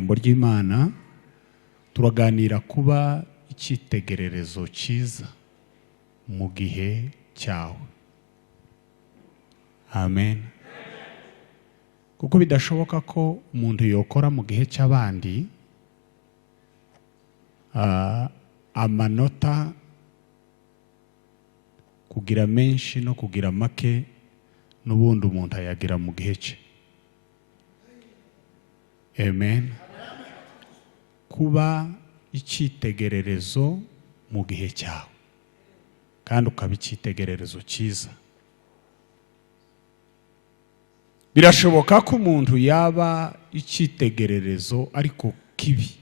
ijambo ry'Imana turaganira kuba icyitegererezo cyiza mu gihe cyawe. Amen. Kuko bidashoboka ko umuntu yokora mu gihe cy'abandi amanota kugira menshi no kugira make n'ubundi umuntu ayagira mu gihe cye. Amen. Kuba icyitegererezo mu gihe cyawe kandi ukaba icyitegererezo cyiza. Birashoboka ko umuntu yaba icyitegererezo ariko kibi.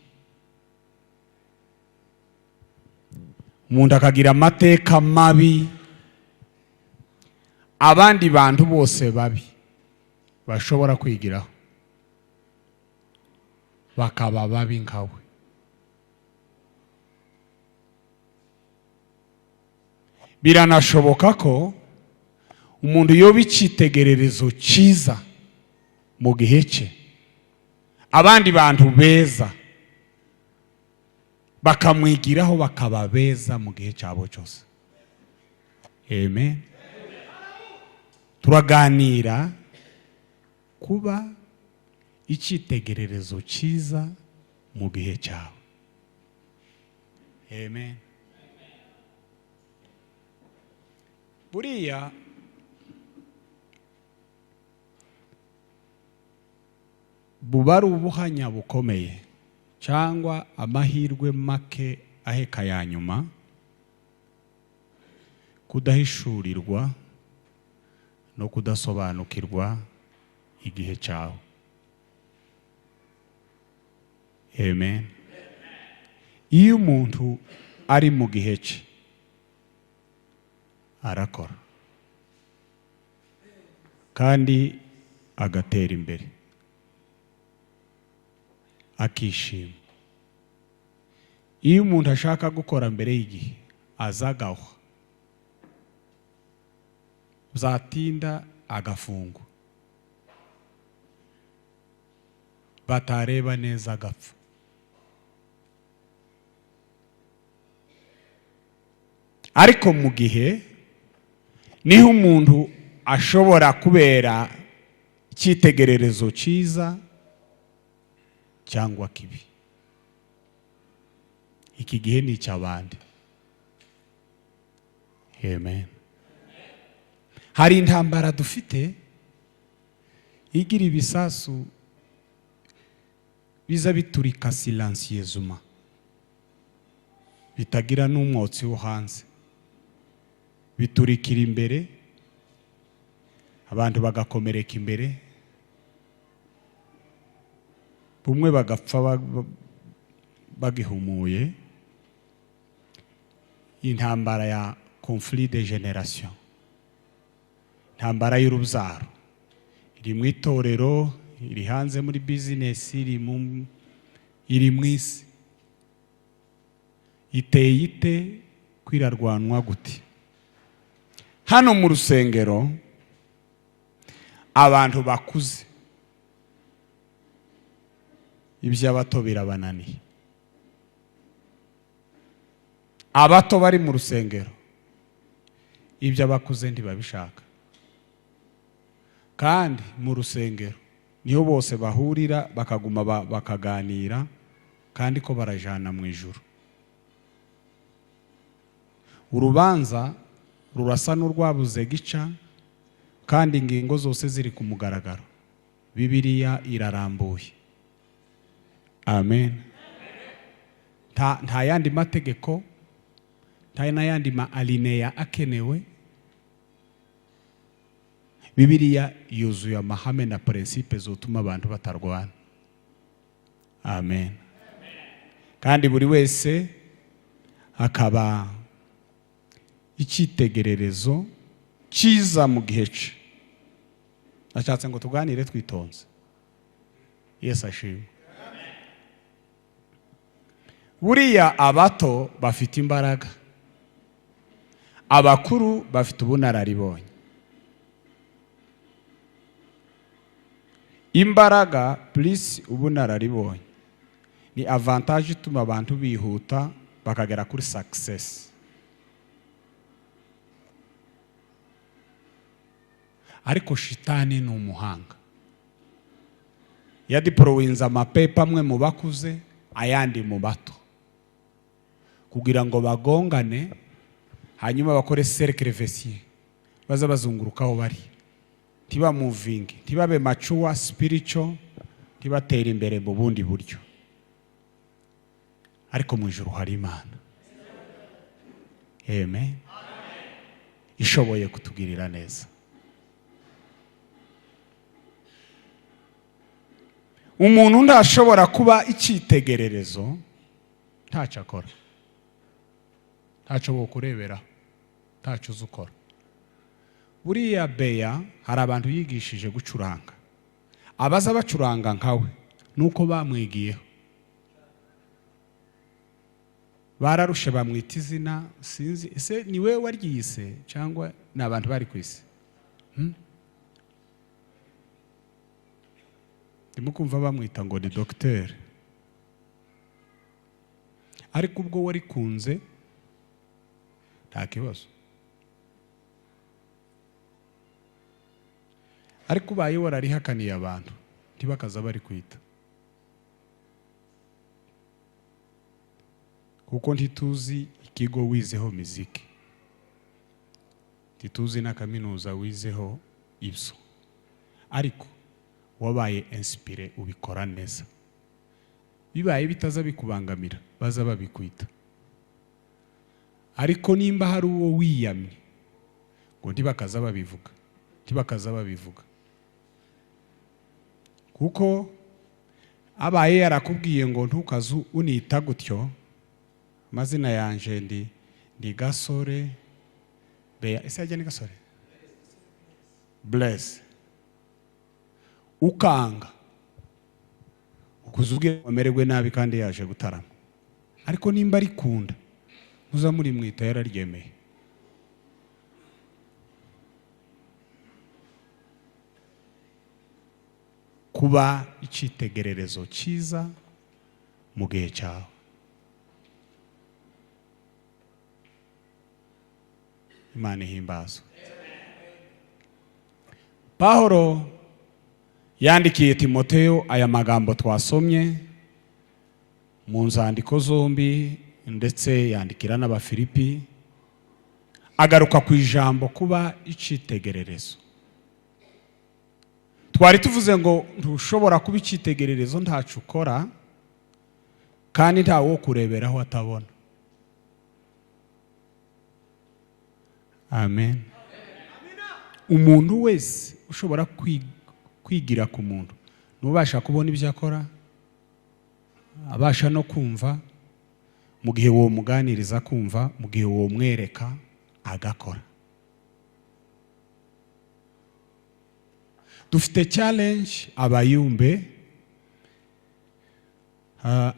Umuntu akagira amateka mabi, abandi bantu bose babi bashobora kwigiraho bakaba babi nkawe. Biranashoboka ko umuntu yoba icyitegererezo cyiza mu gihe cye, abandi bantu beza bakamwigiraho bakaba beza mu gihe cyabo cyose. Amen. Turaganira kuba icyitegererezo cyiza mu gihe cyawe. Amen. Buriya buba ari ubuhanya bukomeye cyangwa amahirwe make aheka ya nyuma kudahishurirwa no kudasobanukirwa igihe cyawe. Amen. Iyo umuntu ari mu gihe cye arakora kandi agatera imbere akishima. Iyo umuntu ashaka gukora mbere y'igihe azagahwa, zatinda agafungwa, batareba neza agapfa. Ariko mu gihe niho umuntu ashobora kubera icyitegererezo cyiza cyangwa kibi. Iki gihe ni icy'abandi. Amen. Hari intambara dufite igira ibisasu biza biturika silencieusement, bitagira n'umwotsi wo hanze, biturikira imbere, abantu bagakomereka imbere, bumwe bagapfa bagihumuye. Intambara ya conflit de génération, intambara y'urubyaro, iri mu itorero, iri hanze muri business, iri mu isi. Iteye ite kwirarwanwa gute? Hano mu rusengero abantu bakuze iby'abato birabananiye. Abato bari mu rusengero iby'abakuze ntibabishaka, kandi mu rusengero niho bose bahurira bakaguma bakaganira kandi ko barajana mu ijuru. Urubanza rurasa n'urwabuze gica kandi ingingo zose ziri ku mugaragaro. Bibiliya irarambuye. Amen. Nta yandi mategeko, nta n'ayandi alineya akenewe. Bibiliya yuzuye amahame na principe zotuma abantu batarwana. Amen. Kandi buri wese akaba icyitegererezo cyiza mu gihe cye. Nashatse ngo tuganire twitonze. Yesu ashimwe. Buriya abato bafite imbaraga, abakuru bafite ubunararibonye. Imbaraga plus ubunararibonye ni avantage ituma abantu bihuta bakagera kuri success. Ariko shitani ni umuhanga. Yadiprowinza amapepa amwe mu bakuze ayandi mu bato, kugira ngo bagongane hanyuma bakore cercle vicieux, baza bazungurukaho bari, tiba moving, tiba be mature spiritual, tiba tera imbere mu bundi buryo. Ariko mu ijuru hari Imana. Amen. Ishoboye kutugirira neza. Umuntu ndashobora kuba icyitegererezo ntacyo akora, ntacyo bokurebera, ntacyo uzukora. Buriya Beya hari abantu yigishije gucuranga, abaza bacuranga nkawe nuko bamwigiyeho. Bararushe bamwita izina, sinzi ese ni wewe waryise cyangwa ni abantu bari kwisi. Ndimukumva bamwita ngo ni docteur. Ariko ubwo wari kunze nta kibazo. Ariko ubaye wararihakaniye abantu ntibakaza bari kwita, kuko ntituzi ikigo wizeho muziki, ntituzi na kaminuza wizeho ibyo, ariko wabaye inspiré ubikora neza. Bibaye bitaza bikubangamira baza babikwita. Ariko nimba hari uwo wiyamye ngo ntibakaza babivuga, ntibakaza babivuga, kuko abaye yarakubwiye ngo ntukazu unita gutyo, amazina yanje ndi Gasore Beya, ese ajya ni Gasore Bless, ukanga ukuzubwira amererwe nabi kandi yaje gutarama. Ariko nimba ari kunda uza muri mwita yararyemeye. Kuba icyitegererezo cyiza mu gihe cyawe. Imana ihimbazo. Pawulo yandikiye Timoteyo aya magambo twasomye mu nzandiko zombi, ndetse yandikira n'Abafilipi, agaruka ku ijambo kuba icyitegererezo. Twari tuvuze ngo ntushobora kuba icyitegererezo ntacyo ukora, kandi ntawo kureberaho atabona. Amen. Umuntu wese ushobora kwigira ku muntu nubasha kubona ibyo akora, abasha no kumva, mu gihe uwo muganiriza kumva, mu gihe uwo mwereka agakora. Dufite challenge Abayumbe,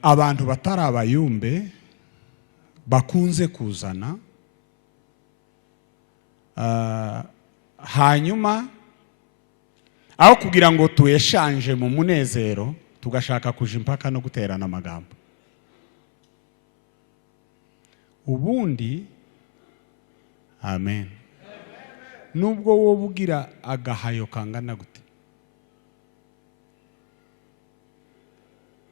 abantu batari Abayumbe bakunze kuzana, hanyuma aho kugira ngo tuyeshanje mu munezero tugashaka kuja impaka no guterana amagambo. Ubundi amen, nubwo wowe ugira agahayo kangana gute,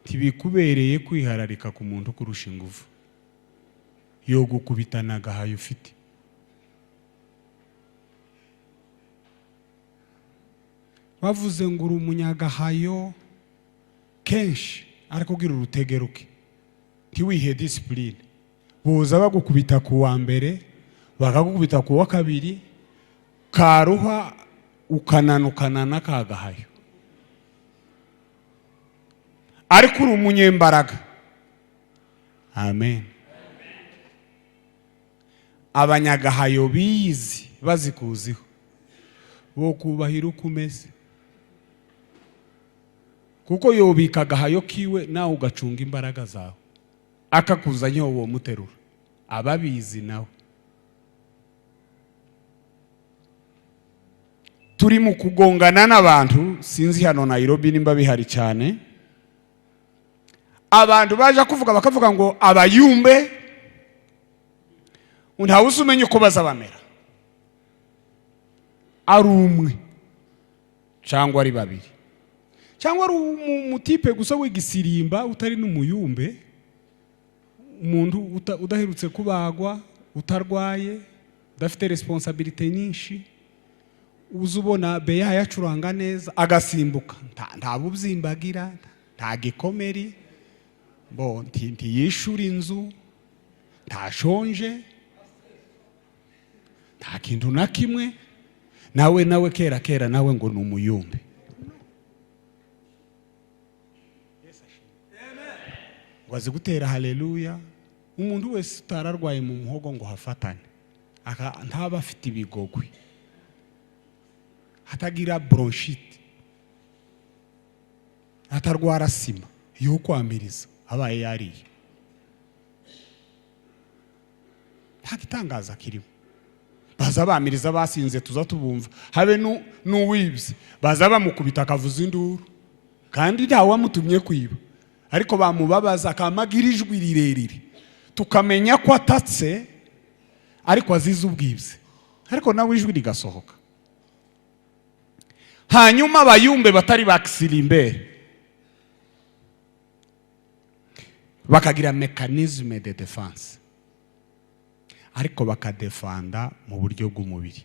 tibikubereye kwihararika ku muntu kurusha ingufu yo gukubitana agahayo ufite. Bavuze ngo uri umunyagahayo kenshi, ariko ugira urutegeruke, ntiwihe discipline. Boza bagukubita ku wa mbere, bakagukubita ku wa kabiri, karuha ukananukana n'akagahayo. Ariko uri umunyembaraga. Amen. Abanyagahayo bizi bazikuziho bo kubahira uko umeze, kuko yobika agahayo kiwe nawe ugacunga imbaraga zawe, akakuzanye uwo muterura. Ababizi nawe. Turi mu kugongana n'abantu, sinzi hano Nairobi nimba bihari cyane, abantu baje kuvuga bakavuga ngo abayumbe ntawe usumenya uko bazabamera, ari umwe cyangwa ari babiri cyangwa ari umutipe gusa w'igisirimba utari n'umuyumbe, umuntu udaherutse kubagwa, utarwaye, udafite responsabilité nyinshi, uzubona beya yacuranga neza agasimbuka, nta bubyimbagira, nta gikomeri, bo ntiyishura inzu, ntashonje, nta kintu na kimwe, nawe kera nawe ngo ni umuyumbe. Wazi gutera haleluya. Umuntu wese utararwaye mu muhogo ngo hafatane, ntaba afite ibigogwe, hatagira bronchite, hatarwara sima yo kwamiriza abaye yariye, nta gitangaza kirimo. Baza bamiriza basinze tuza tubumva, habe n'uwibye baza bamukubita akavuza induru, kandi ntawe wamutumye kwiba, ariko bamubabaza akamagira ijwi rirerire tukamenya ko atatse ariko azize ubwibye, ariko nawe ijwi rigasohoka. Hanyuma abayumbe batari bakisirimbere bakagira mechanisme de défense, ariko bakadefanda mu buryo bw'umubiri,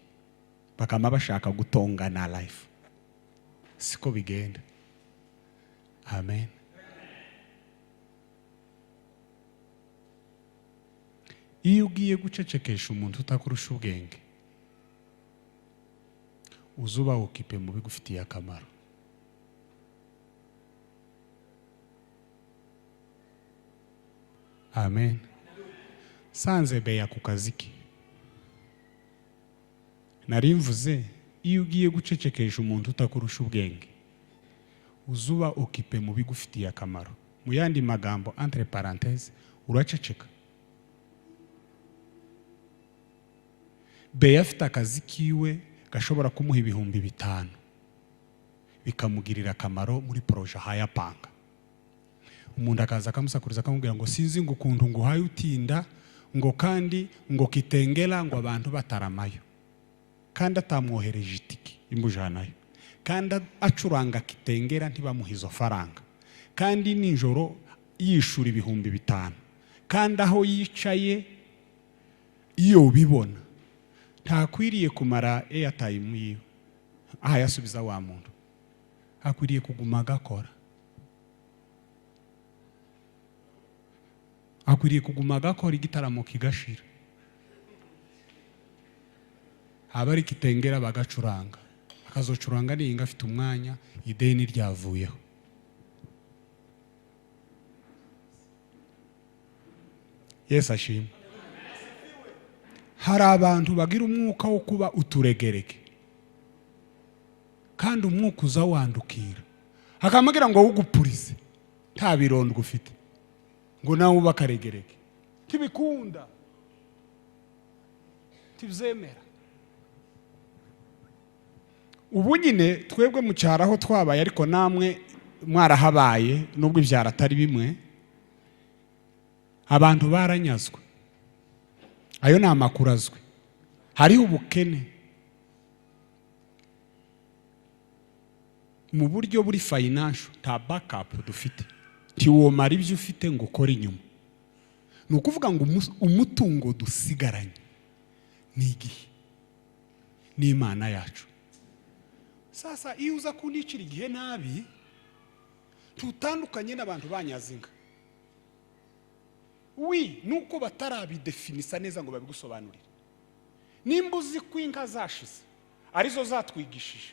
bakama bashaka gutongana life. Siko bigenda. Amen. Iyo ugiye gucecekesha umuntu utakurusha ubwenge, uzuba ukipe mu bigufitiye akamaro. Amen. Sanze beya ku kaziki, narimvuze iyo ugiye gucecekesha umuntu utakurusha ubwenge, uzuba ukipe mu bigufitiye akamaro. Mu yandi magambo, entre parenthèses, uraceceka. Beya afite akazi kiwe gashobora kumuha 5,000 bikamugirira akamaro muri proje hayapanga. Umuntu akaza akamusakuriza akamubwira ngo sinzi ngo ukuntu ngo haye utinda, ngo kandi ngo kitengera ngo abantu bataramayo, kandi atamwohereje itiki imujanayo, kandi acuranga kitengera ntibamuha izo faranga, kandi nijoro yishura 5,000, kandi aho yicaye iyo bibona ntakwiriye kumara airtime yiwe, aha yasubiza wa muntu, akwiriye kuguma agakora, akwiriye kuguma agakora igitaramo kigashira, abari kitengera bagacuranga, akazocuranga ninga afite umwanya ideni ryavuyeho. Yesu ashimwe. Hari abantu bagira umwuka wo kuba uturegereke, kandi umwuka uza wandukira, akamagira ngo ugupurize, nta birondwe ufite, ngo nawe ubakaregereke, tibikunda, tibzemera. Ubu nyine twebwe mu cyaraho twabaye, ariko namwe mwarahabaye nubwo ibyara atari bimwe, abantu baranyazwe. Ayo ni amakuru azwi. Hariho ubukene mu buryo buri financial, nta backup dufite, ntiwomara ibyo ufite ngo ukore inyuma. Ni ukuvuga ngo umutungo dusigaranye ni igihe n'Imana yacu. Sasa iyo uza kunicira igihe nabi, tutandukanye n'abantu banyazinga. Nuko batarabidefinisa neza ngo babigusobanurire. Nimba uzi ko inka zashize arizo zatwigishije,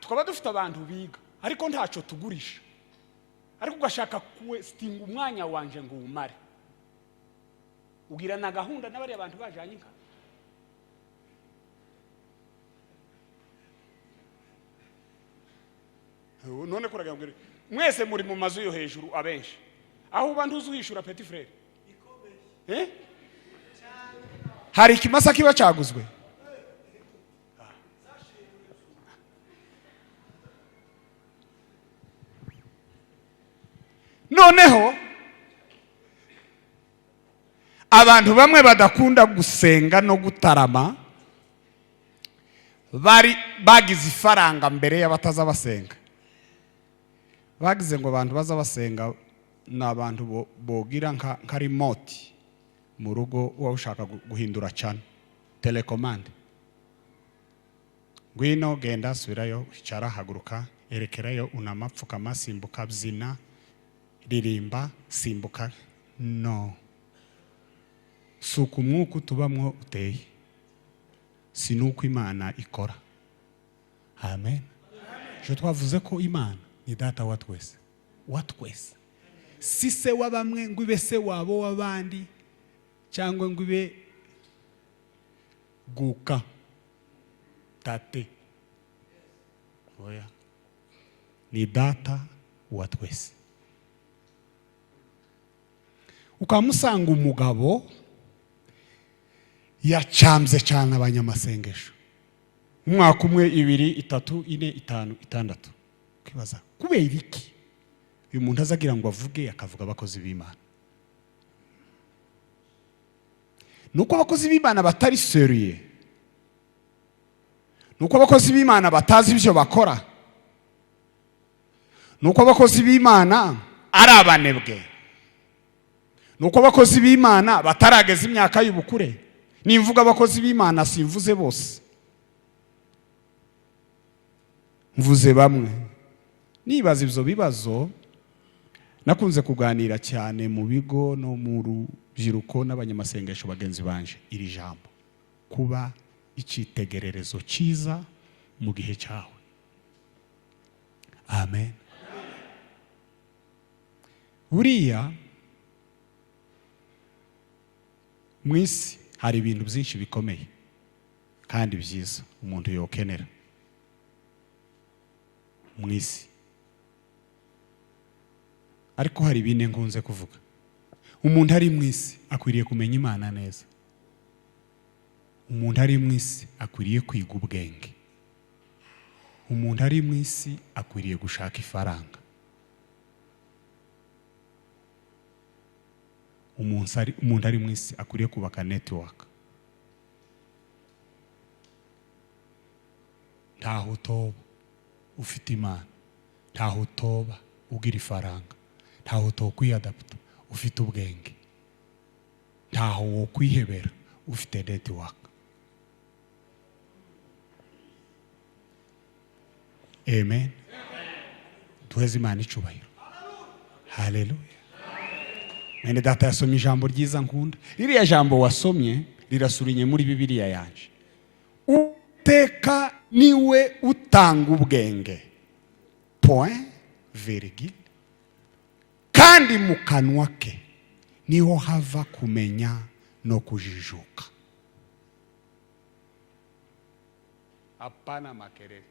tukaba dufite abantu biga ariko ntaco tugurisha, ariko ugashaka kuwestinga umwanya wanje ngo umare, ugira na gahunda n'abari abantu bajanye inka. None kuragira ngo mwese muri mu mazu yo hejuru abenshi, aho ubantu uzwishura petit frère, hari ikimasa kiba cyaguzwe. Noneho abantu bamwe badakunda gusenga no gutarama bagize ifaranga mbere y'abataza basenga. Bagize ngo abantu baza basenga ni abantu bogira nka remote mu rugo waba ushaka guhindura cyane telecommande. Ngwino genda subirayo icara haguruka erekerayo unamapfukama simbuka byina ririmba simbuka. No, suku umwuka tubamwo uteye, sinuko Imana ikora. Amen. Je twavuze ko Imana ni data wa twese. Si se wa bamwe ngo ibe se wabo w'abandi cyangwa ngo ibe guka tate. Oya, ni data wa twese. Ukamusanga umugabo yacambye cyane abanyamasengesho, umwaka umwe, 2, 3, 4, 5, 6. Kibaza kubera iki uyu muntu azagira ngo avuge akavuga abakozi b'Imana? Nuko abakozi b'Imana batari serieux, nuko abakozi b'Imana batazi ibyo bakora, nuko abakozi b'Imana ari abanebwe, nuko abakozi b'Imana batarageza imyaka y'ubukure. Nimvuga abakozi b'Imana simvuze bose, mvuze bamwe. Nibaza ibyo bibazo nakunze kuganira cyane mu bigo no mu rubyiruko n'abanyamasengesho bagenzi banje, iri jambo kuba icyitegererezo cyiza mu gihe cyawe. Amen. Buriya mu isi hari ibintu byinshi bikomeye kandi byiza umuntu yokenera mu isi, ariko hari ibindi nkunze kuvuga. Umuntu ari mu isi akwiriye kumenya Imana neza. Umuntu ari mu isi akwiriye kwiga ubwenge. Umuntu ari mu isi akwiriye gushaka ifaranga. Umuntu ari mu isi akwiriye kubaka network. Ntaho utoba ufite Imana, ntaho utoba ugira ifaranga, ntaho utokwiyadapta ufite ubwenge, ntaho wo kwihebera ufite network. Amen. Duheze Imana icubahiro. Hallelujah. Mwene data yasomye ijambo ryiza nkunda. Ririya jambo wasomye rirasurinye muri Bibiliya yanje. Uteka niwe utanga ubwenge. Point, virgule. Kandi mu kanwa ke niho hava kumenya no kujijuka. Hapana makelele,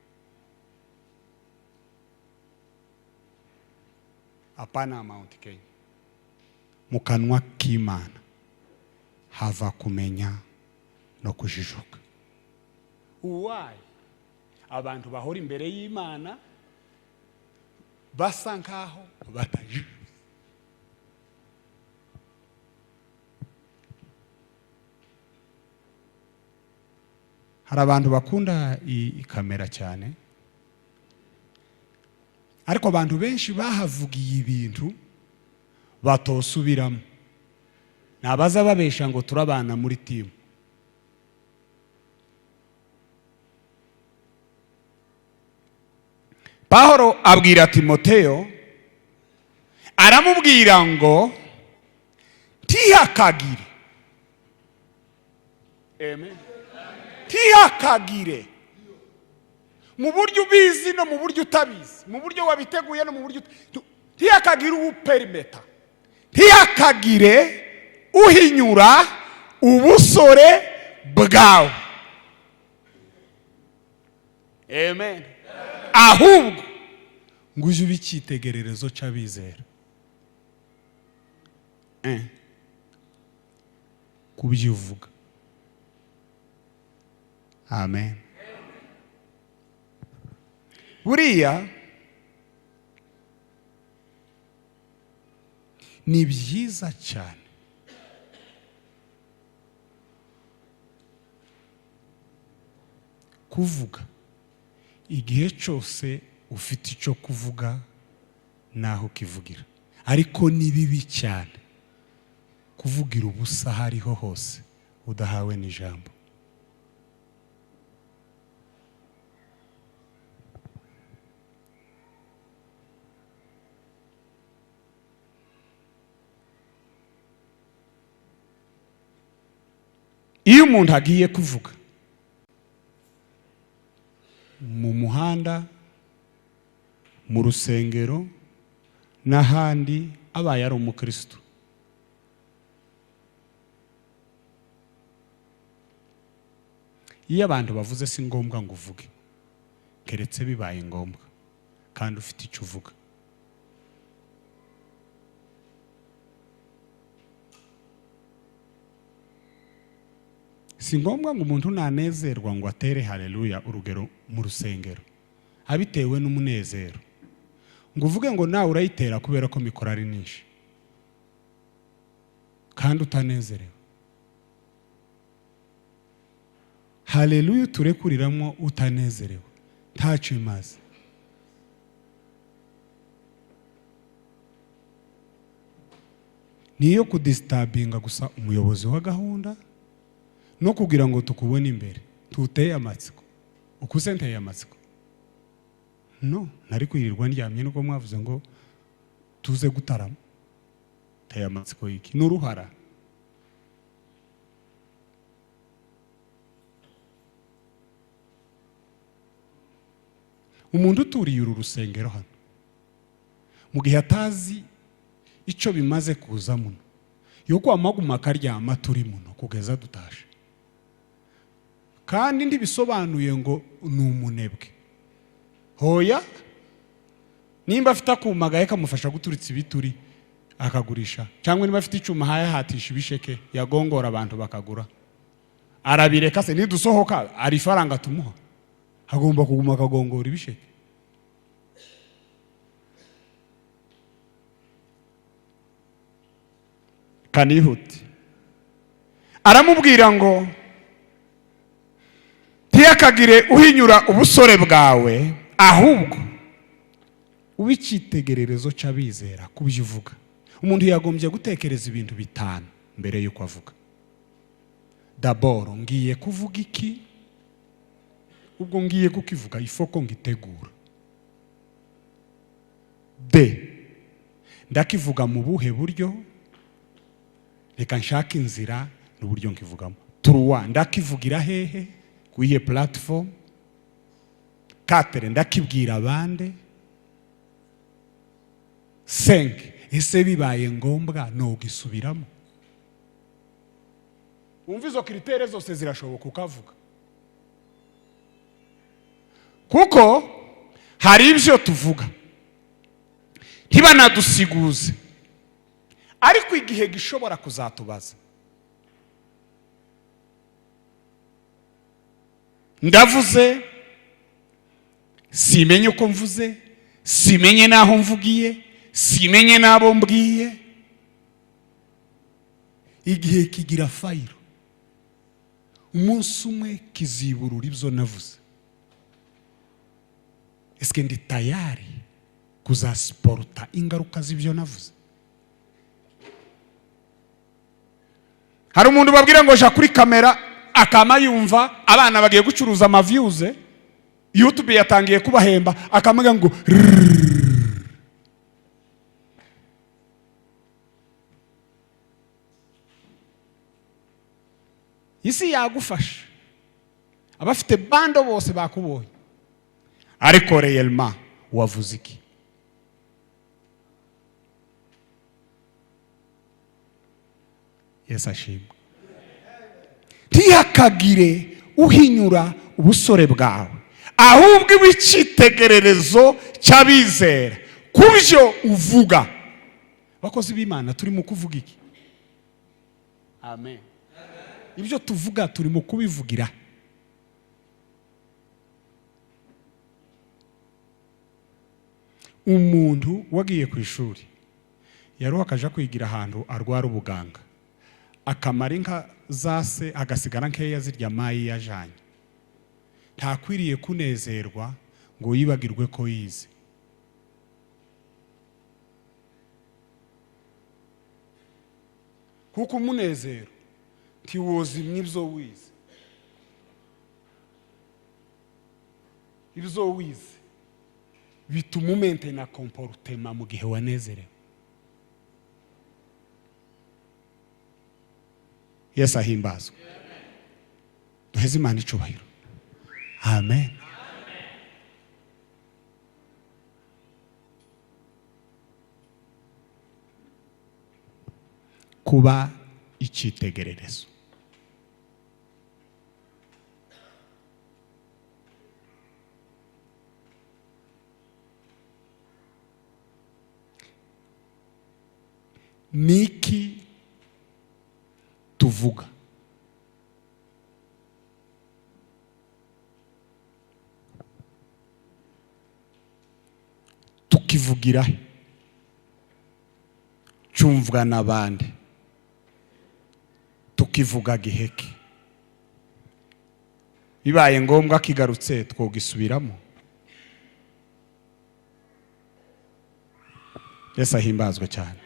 hapana Mount Kenya. Mu kanwa k'Imana hava kumenya no kujijuka. Uwaye abantu bahora imbere y'Imana basa nkaho bataje. Hari abantu bakunda ikamera cyane, ariko abantu benshi bahavugiye ibintu batosubiramo. Nabaza babesha ngo turabana muri timu. Pawulo abwira Timoteyo, aramubwira ngo tihakagire. Amen. Tihakagire. Mu buryo ubizi no mu buryo utabizi, mu buryo wabiteguye no mu buryo tihakagire uperimeta, tihakagire uhinyura ubusore bwawe. Amen. Ahubwo ngo uje ubikitegererezo cy'abizera. Kubyivuga. Amen. Buriya ni byiza cyane kuvuga igihe cyose ufite icyo kuvuga naho kivugira, ariko ni bibi cyane kuvugira ubusa hariho hose udahawe n'ijambo. Iyo umuntu agiye kuvuga mu muhanda, mu rusengero n'ahandi, abaye ari umukristo, iyo abantu bavuze si ngombwa ngo uvuge, keretse bibaye ngombwa kandi ufite icyo uvuga. Si ngombwa ngo umuntu nanezerwa ngo atere haleluya urugero mu rusengero abitewe n'umunezero, ngo uvuge ngo nawe urayitera kubera ko mikoro ari nyinshi kandi utanezerewe. Haleluya turekuriramo utanezerewe ntacyo imaze. Niyo kudistabinga gusa umuyobozi wa gahunda no kugira ngo tukubone imbere tuteye amatsiko. Ukuse nteye amatsiko? No, nari kwirirwa ndyamye nuko mwavuze ngo tuze gutarama. Teye amatsiko iki? N'uruhara. Umuntu uturiye uru rusengero hano mu gihe atazi icyo bimaze kuza muno, yuko amaguma akaryama turi muno kugeza dutashe, kandi ndibisobanuye ngo ni umunebwe. Hoya nimba afite akuma gahe kamufasha guturitsa ibituri akagurisha, cyangwa niba afite icyuma hayahatisha ibisheke yagongora abantu bakagura, arabireka se nidusohoka ari faranga tumuha, agomba kuguma akagongora ibisheke. Kanihute aramubwira ngo ntiyakagire uhinyura ubusore bwawe, ahubwo ubicitegererezo cy'abizera kubyo uvuga. Umuntu yagombye gutekereza ibintu bitanu mbere yuko avuga. D'abord, ngiye kuvuga iki? Ubwo ngiye kukivuga ifoko ngitegura. Ndakivuga mu buhe buryo? Reka nshaka inzira n'uburyo nkivugamo. 3, ndakivugira hehe? Kuyihe platform? 4, ndakibwira abande? 5, ese bibaye ngombwa no gisubiramo? Umva izo kritere zose zirashoboka ukavuga. Kuko hari ibyo tuvuga ntibanadusiguze, ariko igihe gishobora kuzatubaza. Ndavuze simenye uko mvuze, simenye naho mvugiye, simenye nabo mbwiye. Igihe kigira fayiro, umunsi umwe kiziburura ibyo navuze. Eske ndi tayari kuzasporta ingaruka z'ibyo navuze? Hari umuntu babwira ngo ja kuri kamera akama yumva abana bagiye gucuruza views, YouTube yatangiye kubahemba, akamuga ngo isi yagufasha, abafite bando bose bakubonye, ariko réellement wavuze iki? Yesu ashimwe. Ntiyakagire uhinyura ubusore bwawe, ahubwo ibicitegererezo cy'abizera kubyo uvuga. Bakozi b'Imana turi mu kuvuga iki? Amen. Ibyo tuvuga turi mu kubivugira. Umuntu wagiye ku ishuri yaruha akaja kwigira ahantu arwara ubuganga, akamara inka zase agasigara nkeya zirya mayi yajanye. ntakwiriye kunezerwa ngo yibagirwe ko yize. Kuko umunezero ntiwozi mw'ibyo wize. Ibyo wize bituma umentena comportement mu gihe wanezerewe. Yesu ahimbazwe. Duheze Imana icubahiro. Amen. Kuba icyitegererezo. Niki tuvuga? Tukivugira cyumvwa n'abandi, tukivuga giheke, bibaye ngombwa kigarutse twogisubiramo. Yesu ahimbazwe cyane.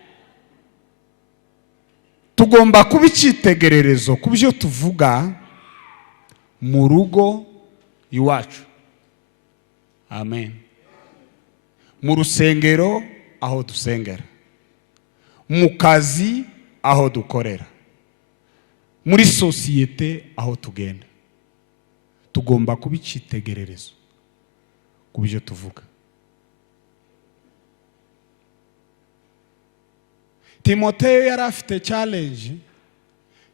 Tugomba kuba icyitegererezo ku byo tuvuga mu rugo iwacu. Amen. Mu rusengero aho dusengera, mu kazi aho dukorera, muri sosiyete aho tugenda. Tugomba kuba icyitegererezo ku byo tuvuga. Timoteyo yari afite challenge.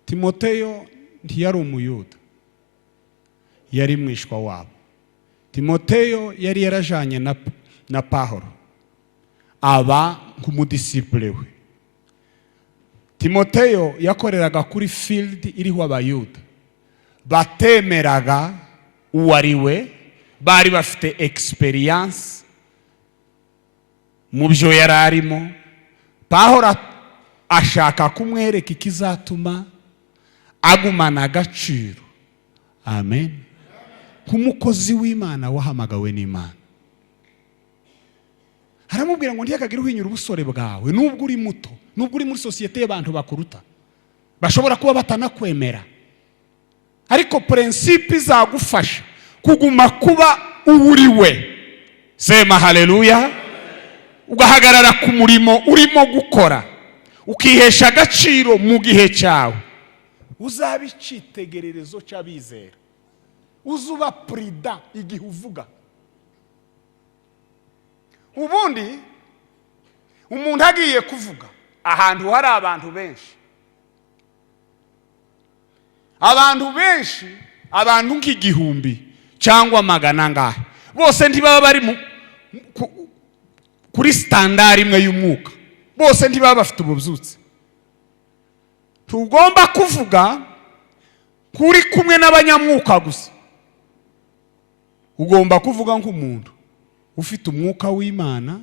Timoteyo ntiyari umuyuda, yari mwishwa wabo. Timoteyo yari yarajanye na Pawulo, aba nk'umudisipule we. Timoteyo yakoreraga kuri field iriho abayuda batemeraga uwari we, bari bafite experience mu byo yari arimo. Pawulo ashaka kumwereka ikizatuma agumana agaciro. Amen. Nk'umukozi w'Imana wahamagawe n'Imana. Haramubwira ngo ntiyakagira uhinyura ubusore bwawe nubwo uri muto, nubwo uri muri sosiyete y'abantu bakuruta, bashobora kuba batanakwemera, ariko principe izagufasha kuguma kuba uburiwe. Sema haleluya. Ugahagarara ku murimo urimo gukora, ukihesha agaciro mu gihe cyawe. Uzaba icyitegererezo cy'abizera, uzuba prida igihe uvuga. Ubundi umuntu agiye kuvuga ahantu hari abantu benshi, abantu nk'igihumbi cyangwa magana ngahe, bose ntibaba bari kuri standard imwe y'umwuka, bose ntibaba bafite ububyutse. Tugomba kuvuga kuri kumwe n'abanyamwuka gusa. Ugomba kuvuga nk'umuntu ufite umwuka w'Imana,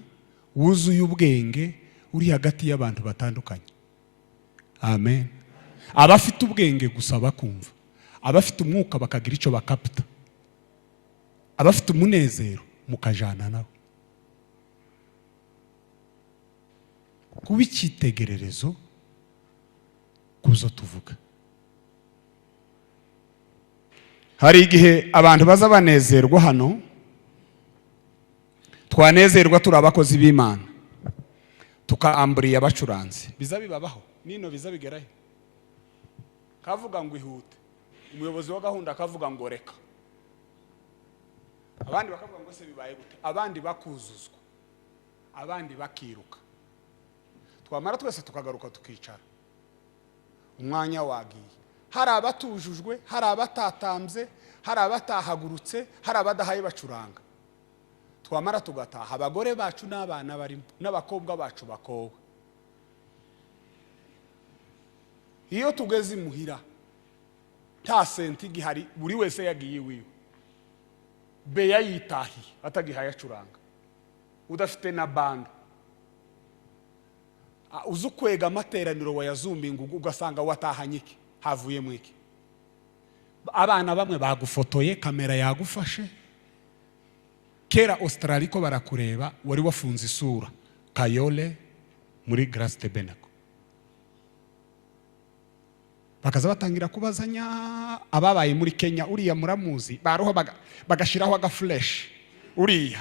wuzuye ubwenge, uri hagati y'abantu batandukanye. Amen. Abafite ubwenge gusa bakumva, abafite umwuka bakagira icyo bakapta, abafite umunezero mukajana nabo. Kuba icyitegererezo kuzo tuvuga. Hari igihe abantu baza banezerwa hano, twanezerwa turi abakozi b'Imana, tukaamburiye abacuranzi. Biza bibabaho nino, biza bigerahe kavuga ngo ihute, umuyobozi wa gahunda akavuga ngo reka, abandi bakavuga ngo se bibaye gute, abandi bakuzuzwa, abandi bakiruka. Twamara twese tukagaruka tukicara, umwanya wagiye. Hari abatujujwe, hari abatatambye, hari abatahagurutse, hari abadahaye bacuranga. Twamara tugataha, abagore bacu n'abana barimo, n'abakobwa bacu bakowe. Iyo tugeze imuhira nta senti gihari, buri wese yagiye iwiwe, beya yitahiye atagihaye acuranga, udafite na banda. Uzukwega amateraniro wayazumbinga ugasanga watahanye iki, havuye mwiki. abana bamwe bagufotoye kamera yagufashe kera Australia ko barakureba wari wafunze isura Kayole muri Grace Tebenako bakaza batangira kubazanya ababaye muri Kenya uriya muramuzi baroho bagashiraho aga flash uriya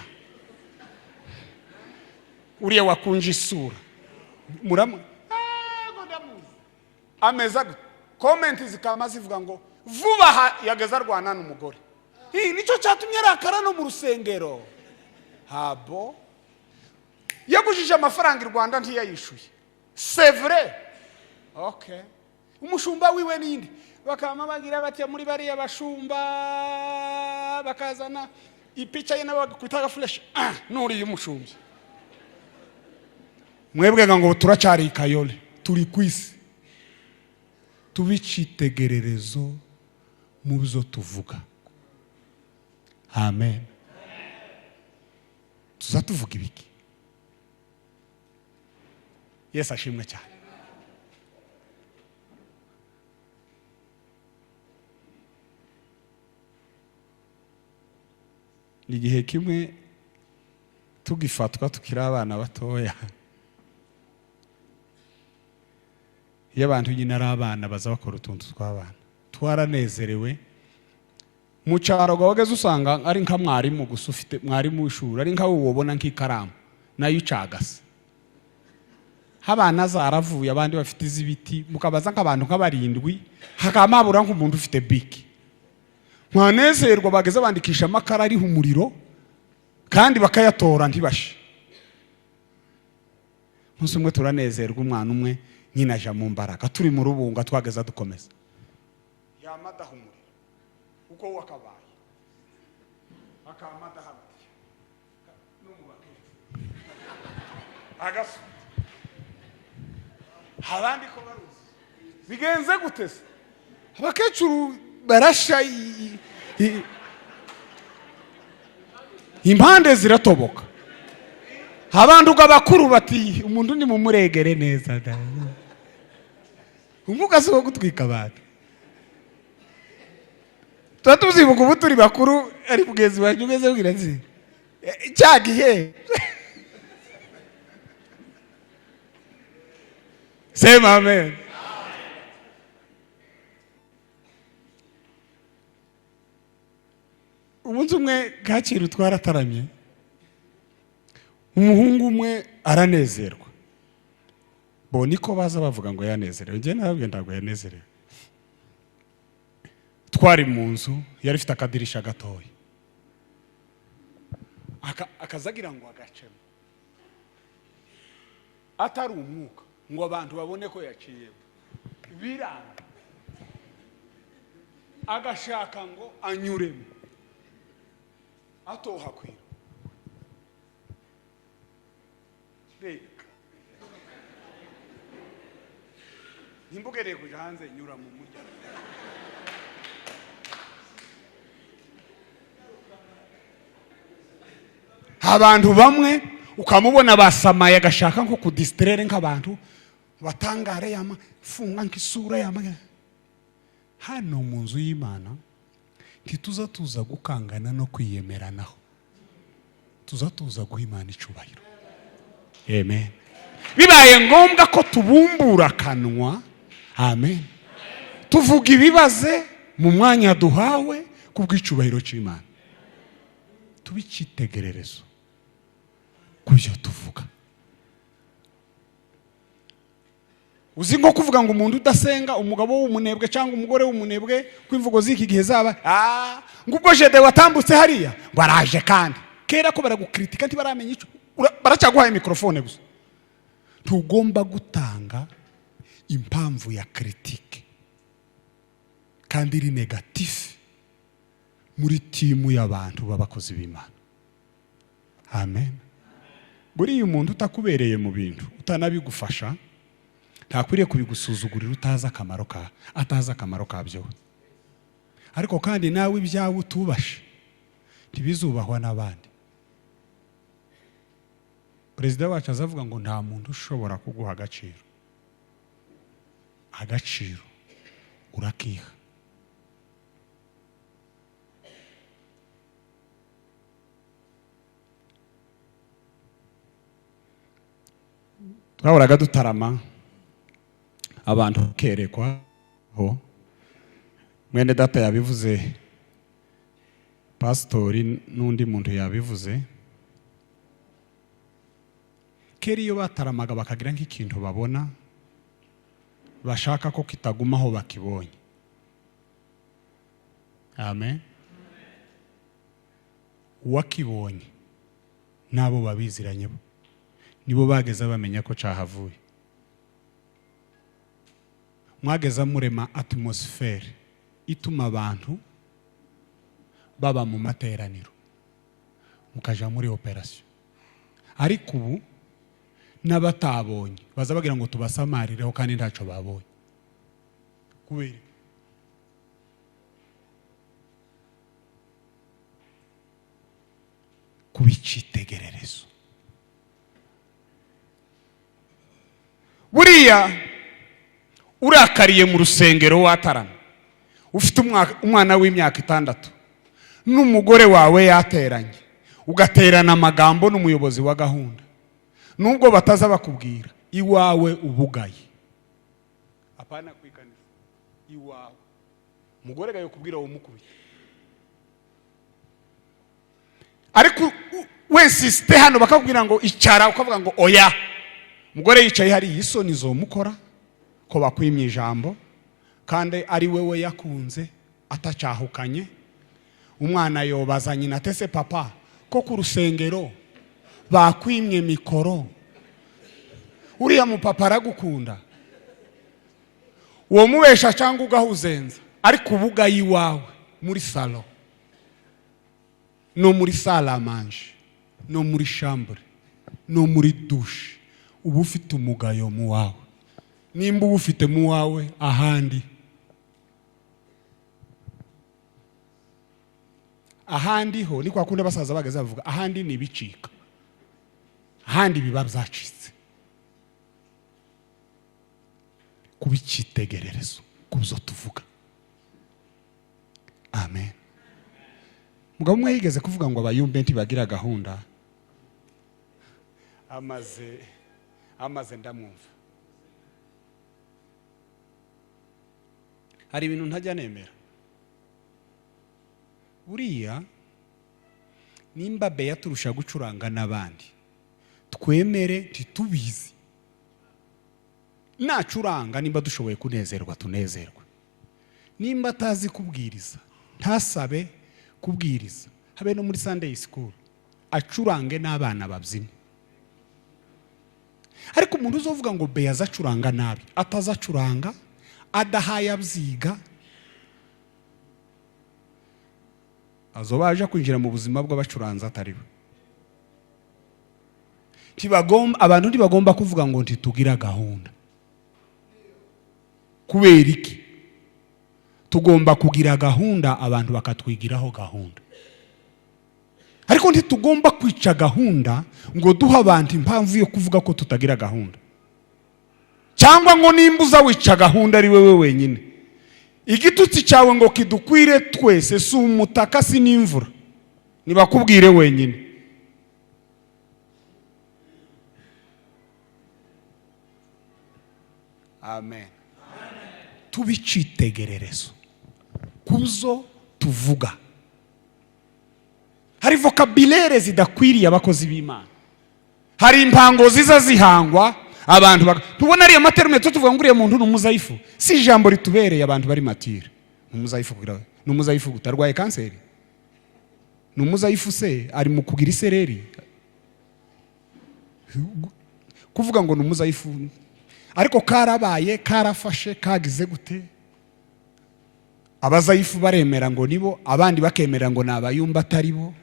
wakunje isura muramu ameza comment zikama zivuga ngo vuba yageza rwana n'umugore nico cyatumye arakara no mu rusengero habo yagujije amafaranga i Rwanda ntiyayishuye c'est vrai okay umushumba wiwe nindi bakama bagira batya muri bari abashumba bakazana ipicha ye nabo kwitaga flash nuri y'umushumbi mwebwe ngo turacari Kayole turi kwisi tubicitegererezo mu byo tuvuga amen tuzatuvuga ibiki Yesu ashimwe cyane igihe kimwe tugifatwa tukira abana batoya iyo abantu nyine ari abana baza bakora utuntu tw'abana twaranezerewe mu cyaro gahogeze usanga ari nka mwarimu gusa ufite mwarimu w'ishuri ari nka wubona nk'ikaramu nayo icagase abana zaravuye abandi bafite izibiti mukabaza nk'abantu nk'abarindwi hakamabura nk'umuntu ufite biki mwanezerwa bageze bandikisha amakara ari umuriro kandi bakayatora ntibashe munsi umwe turanezerwa umwana umwe nyina aja mu mbaraga turi mu rubunga twageza dukomeza yamadaha umuriro uko wakabaye akamadaha n'umubake agasu abandi ko baruzi bigenze gutese abakecuru barasha impande ziratoboka abantu gabakuru bati umuntu ni mumuregere neza umwuka so gutwika abantu tuzibuka ubu turi bakuru ari bugezi wanyugeze bwira nzi cyagihe sema amen umunsi umwe Kacyiru twarataramye umuhungu umwe aranezerwa bo niko baza bavuga ngo yanezerewe nge nababwiye ndago yanezerewe twari mu nzu yari ifite akadirisha gatoya akazagira ngo agacemo atari umwuka ngo abantu babone ko yaciye biranga agashaka ngo anyuremo atoha kwira reka nimbugereye kuja hanze nyura mu murya abantu bamwe ukamubona basamaye agashaka nko kudistrere nk'abantu batangare yama funga nk'isura yama hano mu nzu y'Imana ntituza tuza gukangana no kwiyemeranaho tuza tuza guha Imana icubahiro amen bibaye ngombwa ko tubumbura kanwa amen tuvuga ibibaze mu mwanya duhawe kubw'icubahiro cy'Imana tubicitegererezo kubyo tuvuga uzi ngo kuvuga ngo umuntu udasenga umugabo w'umunebwe cyangwa umugore w'umunebwe kwimvugo z'iki gihe zaba ngubwo jede watambutse hariya baraje kandi kera ko baragukritika ntibaramenya ico baracyaguhaye mikrofone gusa tugomba gutanga impamvu ya critique kandi iri negatif muri timu y'abantu babakozi b'Imana amen buri umuntu utakubereye mu bintu utanabigufasha ntakwiriye kubigusuzugurira ataza akamaro kabyo ariko kandi nawe ibyawe utubashe ntibizubahwa n'abandi Perezida wacu azavuga ngo nta muntu ushobora kuguha agaciro urakiha twahoraga dutarama abantu kerekwa ho mwene data yabivuze pastori n'undi muntu yabivuze kera iyo bataramaga bakagira nk'ikintu babona bashaka ko kitagumaho bakibonye. Amen. Uwakibonye nabo babiziranye nibo bageza bamenya ko cahavuye. Mwageza murema atmosphere ituma abantu baba mu materaniro mukaja muri operation. Ariko ubu n'abatabonye baza bagira ngo tubasamarireho kandi ntaco babonye. Kubera kubicitegererezo. Buriya urakariye mu rusengero watarama ufite umwana w'imyaka 6 n'umugore wawe yateranye ugaterana amagambo n'umuyobozi wa gahunda nubwo bataza bakubwira iwawe ubugaye apana kwikanisa iwawe umugore gayo kubwira wo mukubita ariko wensiste hano bakakubwira ngo icara ukavuga ngo oya umugore yicaye hari isoni zo mukora ko bakwimye ijambo kandi ari wewe yakunze atacahukanye. Umwana yobaza nyina tese papa ko ku rusengero bakwimye mikoro uriya mu papa aragukunda uwo mubesha cyangwa ugahuzenza ariko ubuga yiwawe muri salo no muri salle à manger no muri chambre no muri douche ubu ufite umugayo mu wawe nimba ufite mu wawe ahandi ho ni kwa kunde basaza bagaza bavuga ahandi ni bicika ahandi biba bzacitse kubicitegererezo kuzo tuvuga. Amen. Mugabo umwe yigeze kuvuga ngo abayumbe ntibagira gahunda amaze ndamwumva. Hari ibintu ntajya nemera. Buriya nimba beya turusha gucuranga n'abandi twemere titubizi nacuranga nimba dushoboye kunezerwa tunezerwa nimba tazi kubwiriza ntasabe kubwiriza habe no muri Sunday school acurange n'abana babyine. Ariko umuntu uzovuga ngo beya zacuranga nabi atazacuranga adahaye abyiga azobaje kwinjira mu buzima bw'abacuranza atariwe. Abantu ntibagomba kuvuga ngo ntitugira gahunda. Kubera iki? Tugomba kugira gahunda abantu bakatwigiraho gahunda. Ariko ntitugomba kwica gahunda ngo duha abantu impamvu yo kuvuga ko tutagira gahunda. Cyangwa ngo nimbuza wica gahunda ari wewe wenyine. Igitutsi cyawe ngo kidukwire twese si umutaka si n'imvura nibakubwire wenyine. Amen. Tubicitegererezo kuzo tuvuga. Hari vocabulaire zidakwiriye abakozi b'Imana. Hari impango ziza zihangwa abantu tubona ari amaterme tuvuga nguriye muntu n'umuzayifu si ijambo ritubereye abantu bari matire. Umuzayifu kugira n'umuzayifu gutarwaye kanseri n'umuzayifu se ari mu kugira isereri kuvuga ngo n'umuzayifu ariko karabaye karafashe kagize gute abazayifu baremera ngo nibo abandi bakemera ngo nabayumba atari bo.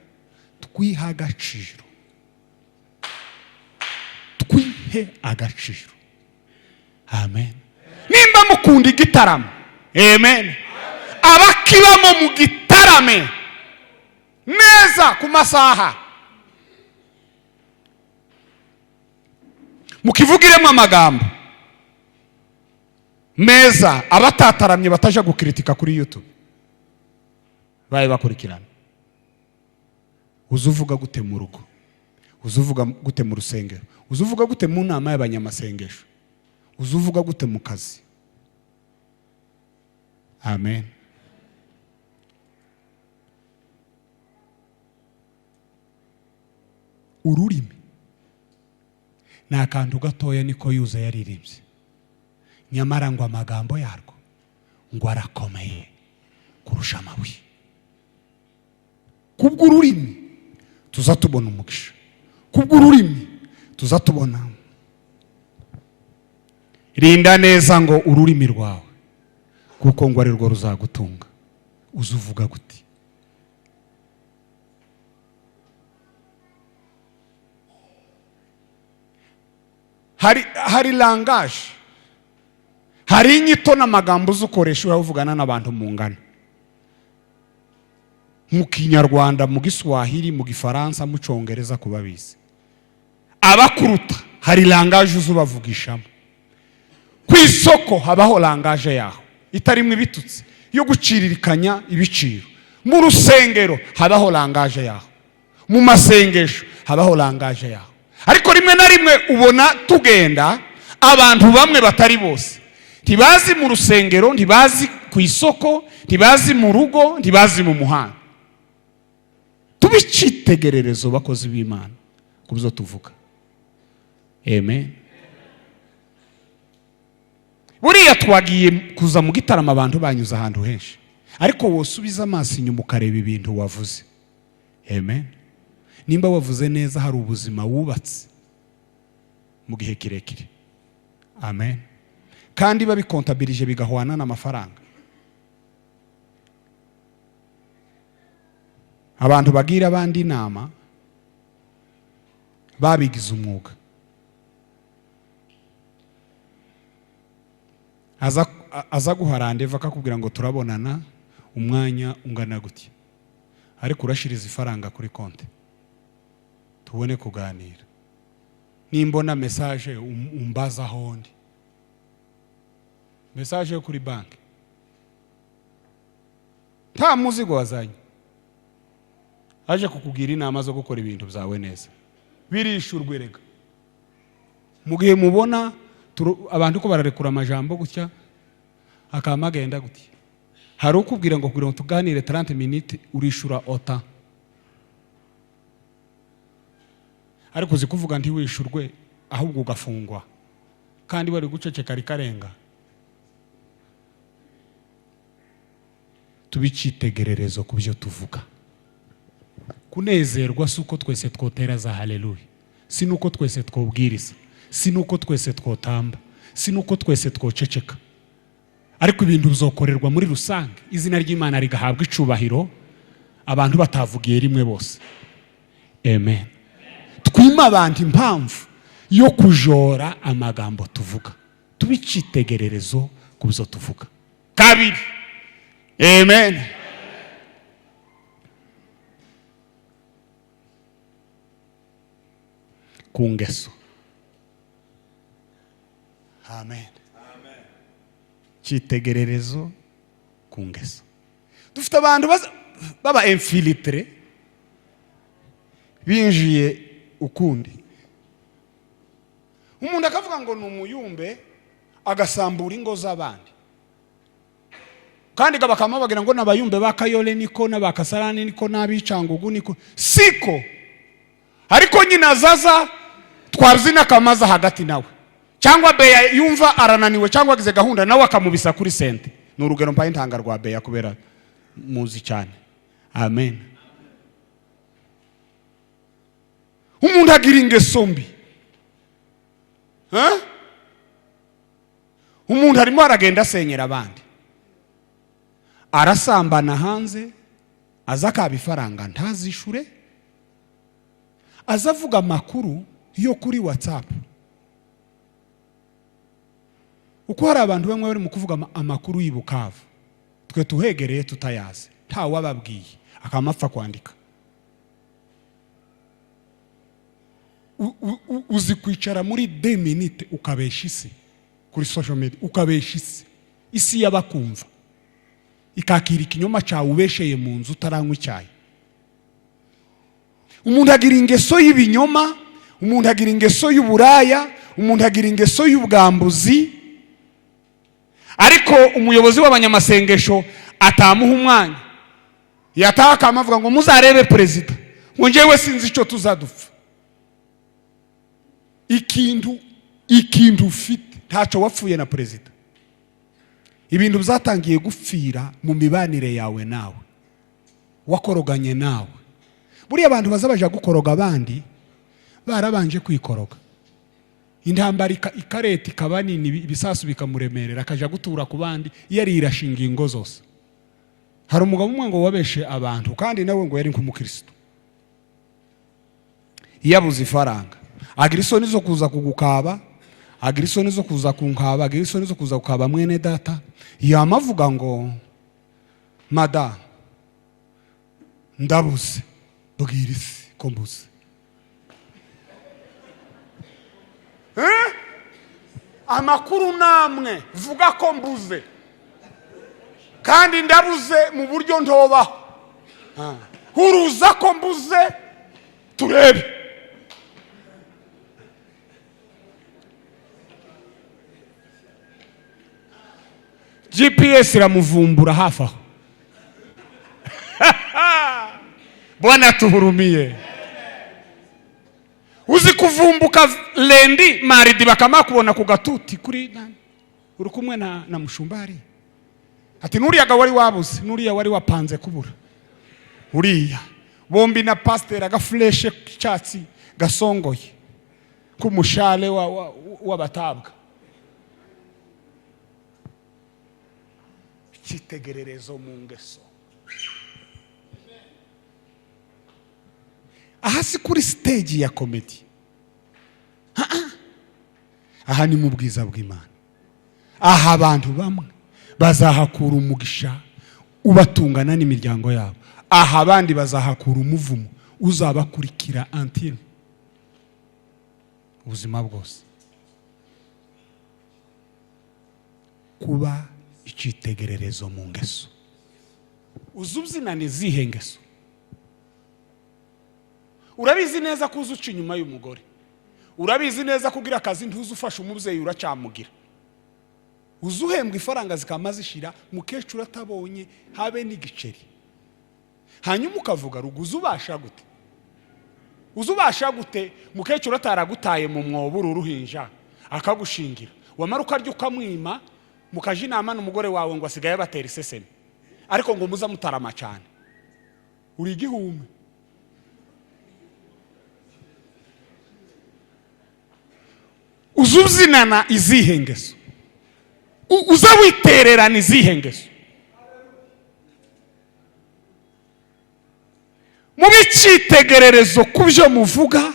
Twiha agaciro twihe agaciro. Amen. Nimba mukunda igitaramo amen abakibamo mu gitarame neza ku masaha mukivugiremo amagambo meza abatataramye bataja gukritika kuri YouTube baye bakurikirana. Uzuvuga gute mu rugo uzuvuga gute mu rusengero, uzuvuga gute mu nama y'abanyamasengesho, uzuvuga gute mu kazi. Amen. Ururimi ni akantu gatoya niko yuza yaririmbye, nyamara ngo amagambo yarwo ngo arakomeye kurusha amabuye. Kubw'ururimi tuzatubona umugisha, kubw'ururimi tuzatubona. Rinda neza ngo ururimi rwawe, kuko ngo ari rwo ruzagutunga. Uzuvuga gute? Hari langage, hari inyito n'amagambo uzukoresha uravugana n'abantu mu ngano, mu Kinyarwanda, mu Giswahili, mu Gifaransa, mu Cyongereza kubabizi. Abakuruta hari langage uzubavugishamo. Ku isoko habaho langage yaho itarimwe ibitutsi yo guciririkanya ibiciro. Mu rusengero habaho langage yaho, mu masengesho habaho langage yaho. Ariko rimwe na rimwe ubona tugenda abantu bamwe batari bose, ntibazi mu rusengero, ntibazi ku isoko, ntibazi mu rugo, ntibazi mu muhanda. Tubicitegererezo bakozi b'Imana kubyo tuvuga. Amen. Buriya twagiye kuza mu gitaramo abantu banyuze ahantu henshi, ariko wosubiza amaso inyuma ukareba ibintu wavuze. Amen. Nimba wavuze neza hari ubuzima wubatse mu gihe kirekire. Amen. Kandi babikontabirije bigahwana n'amafaranga. Abantu bagira abandi inama babigize umwuga. Aza guharandeva akakubwira ngo turabonana umwanya ungana gutya, ariko urashiriza ifaranga kuri konti tubone kuganira. Nimbona message umbaza hondi, message yo kuri banki, nta muzigo wazanye, aje kukugira inama zo gukora ibintu byawe neza, birishurwe rega. Mu gihe mubona abantu ko bararekura amajambo gutya akamagenda gutya, hari ukubwira ngo kugira ngo tuganire 30 minutes urishura ota, ariko uzi kuvuga nti wishurwe ahubwo ugafungwa kandi bari guceceka rikarenga. Tubicitegererezo kubyo tuvuga. Kunezerwa suko twese twotera za haleluya, si nuko twese twobwiriza, si nuko twese twotamba, si nuko twese twoceceka, ariko ibintu bizokorerwa muri rusange, izina ry'Imana rigahabwa icubahiro, abantu batavugiye rimwe bose. Amen. Twima abantu impamvu yo kujora amagambo tuvuga, tubicitegererezo kubyo tuvuga. Kabiri. Amen. Kungeso. Amen. Chitegererezo kungeso. Dufite abantu baba infiltre binjiye ukundi. Umuntu akavuga ngo ni umuyumbe agasambura ingo z'abandi, kandi gabakama bagira ngo n'abayumbe bakayole niko n'abakasarani niko n'abicangugu niko siko. Ariko nyina zaza twazina kamaza hagati nawe, cyangwa Beya yumva arananiwe cyangwa agize gahunda nawe akamubisa kuri sente. Ni urugero mpaye intanga rwa Beya kubera muzi cyane. Amen. Umuntu agira ingeso mbi. Umuntu arimo aragenda asenyera abandi, arasambana hanze, aza kabifaranga ntazishure, azavuga makuru yo kuri WhatsApp. Uko hari abantu bamwe bari mu kuvuga amakuru y'Ibukavu, twe tuhegereye tutayaze, nta wababwiye, akamapfa kwandika. Uzi kwicara muri 2 minutes ukabesha isi kuri social media, ukabesha isi yabakumva, ikakira ikinyoma cyawe ubesheye mu nzu utaranywa icyayi. umuntu agira ingeso y'ibinyoma, umuntu agira ingeso y'uburaya, umuntu agira ingeso y'ubwambuzi, ariko umuyobozi w'abanyamasengesho atamuha umwanya, yataha akavuga ngo muzarebe perezida, ngo njyewe sinzi icyo tuzadupfa. Ikintu ufite ntacyo wapfuye na perezida. Ibintu byatangiye gupfira mu mibanire yawe nawe, wakoroganye nawe. Buriya abantu bazabaje gukoroga abandi barabanje kwikoroga. Intambara ikareta ikaba nini, ibisasu bikamuremerera, akaja gutura ku bandi yari irashinga ingo zose. Hari umugabo umwe ngo wabeshe abantu, kandi nawe ngo yari nk'umukristo. Yabuze ifaranga, agira isoni zo kuza kugukaba, agira isoni zo kuza kunkaba, agira isoni zo kuza kukaba mwene data. Yamavuga ngo mada ndabuze, bwiriza ko mbuze. Amakuru namwe vuga ko mbuze, kandi ndabuze mu buryo ntoba. Huruza ko mbuze turebe. GPS iramuvumbura hafi aho. Bwana tuhurumie. Uzi kuvumbuka lendi maridi bakama kubona ku gatuti kuri uri kumwe na mushumbari. Ati nuriya wari wabuze, nuriya wari wapanze kubura. Uriya bombi na pasteur agafreshe cyatsi gasongoye kumushale w'abatabwa. Icyitegererezo mu ngeso. Aha si kuri stage ya comedy. Aha ni mu bwiza bw'Imana. Aha abantu bamwe bazahakura umugisha ubatungana n'imiryango yabo. Aha abandi bazahakura umuvumo uzabakurikira until ubuzima bwose. Kuba icyitegererezo mu ngeso. Uzubyina nizihe ngeso? Urabizi neza ko uzuca inyuma y'umugore. Urabizi neza kugira akazi ntuzufasha umubyeyi uracyamugira. Uzuhembwa ifaranga zikamaze ishira, mukecuru atabonye habe n'igiceri. Hanyuma ukavuga ruguzu ubasha gute? Uzubasha gute mukecuru ataragutaye mu mwobo uruhinja akagushingira. Wamara ukarya ukamwima, mukaje inama n'umugore wawe ngo asigaye batera iseseme. Ariko ngo muza mutarama cyane. Uri igihumbi. Uzubyinana izihe ngeso? Uzawitererana izihe ngeso? Mu bicitegererezo kubyo muvuga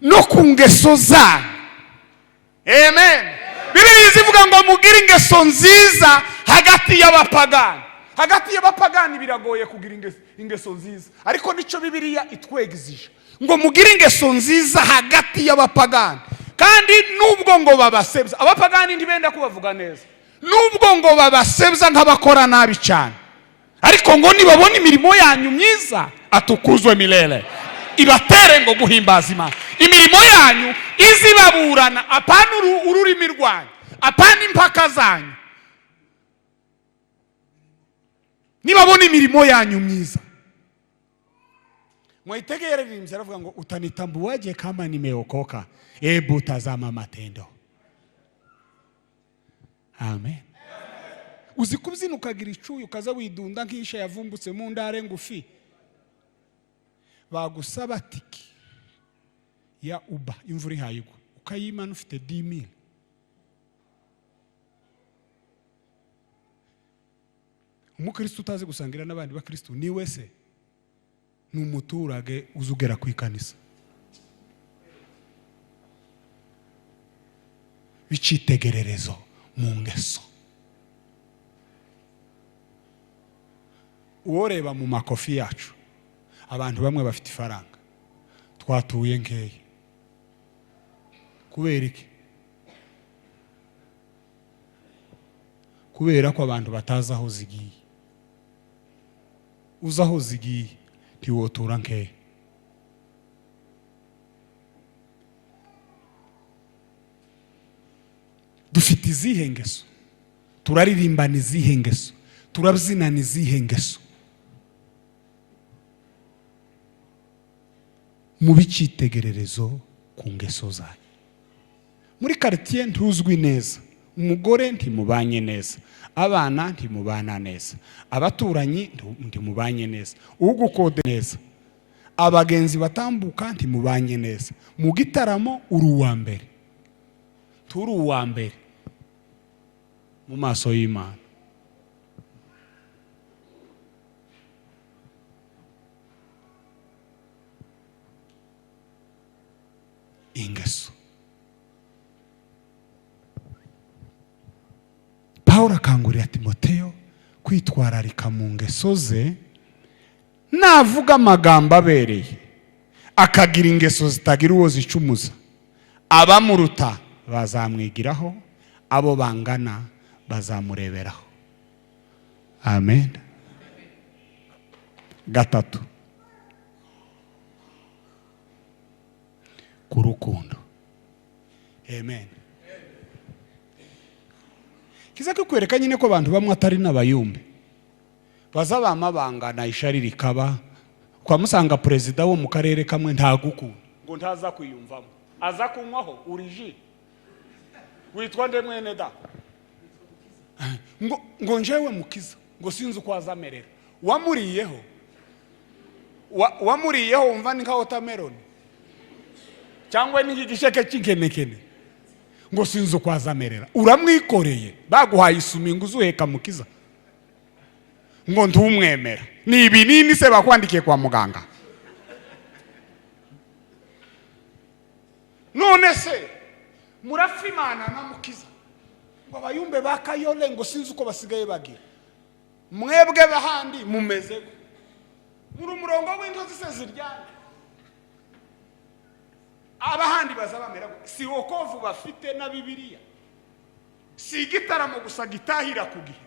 no ku ngeso zanyu. Amen. Bibiliya ivuga ngo mugire ingeso nziza hagati y'abapagani. Hagati y'abapagani biragoye kugira ingeso nziza, ariko nico Bibiliya itwegizije ngo mugire ingeso nziza hagati y'abapagani. Kandi nubwo ngo babasebya, abapagani ntibenda kubavuga neza. Nubwo ngo babasebya nk'abakora nabi cyane, ariko ngo nibabona imirimo yanyu myiza atukuzwe milele. Ibatere ngo guhimbaza Imana. Imirimo yanyu izibaburana, apana ururimi rwanyu, apana impaka zanyu. Nibabona imirimo yanyu myiza. Mwitegere rimze aravuga ngo utanitambuaje kama nimeokoka, ebu tazama matendo. Amen. Uzikubyina ukagira icuyu ukaza widunda nk'isha yavumbutse mu ndare ngufi. Bagusaba tiki ya uba imvura ihayigwa ukayimana ufite 10,000. Umukristo utazi gusangira n'abandi bakristo ni wese n'umuturage uzugera ku ikanisa. Bicitegererezo mu ngeso. Uworeba mu makofi yacu, abantu bamwe bafite ifaranga, twatuye nkeye. Kubera iki? Kubera ko abantu bataza aho zigiye. Uza aho zigiye ntiwotura nkeye. dufite izihe ngeso, turaririmbana izihe ngeso, turabyinana izihe ngeso. Mu bicitegererezo ku ngeso zanyu. Muri quartier ntuzwi neza, umugore ntimubanye neza, abana ntimubana neza, abaturanyi ntimubanye neza, ugukode neza, abagenzi batambuka ntimubanye neza. Mu gitaramo uri uwa mbere, turi uwa mbere mu maso y'Imana. Ingeso. Pawulo akangurira Timoteyo kwitwararika mu ngeso ze, navuga amagambo abereye akagira ingeso zitagira uwo zicumuza, abamuruta bazamwigiraho, abo bangana bazamureberaho. Amen. Gatatu, ku rukundo. Amen. Kiza kukwereka nyine ko abantu bamwe atari n'abayumbe, bazabama bangana ishari rikaba, kwa musanga perezida wo mu karere kamwe ntagukunda ngo ntaza kwiyumvamo, aza kunywaho uriji witwa nde mwene da, ngo njewe mukiza, ngo sinzi uko azamerera, wamuriyeho umva ni nka watermelon cyangwa ni igisheke cy'inkenekene, ngo sinzi uko azamerera, uramwikoreye baguhaye isumi ngo uzuheka mukiza, ngo ntumwemera, ni ibinini se bakwandikiye kwa muganga. None se murafimana na mukiza ngo abayumbe bakayole ngo sinzi uko basigaye bagira, mwebwe bahandi mumeze muri umurongo w'intozi se ziryana, abahandi bazabamera si wokovu bafite na Bibiliya, si igitaramo gusa gitahira kugihe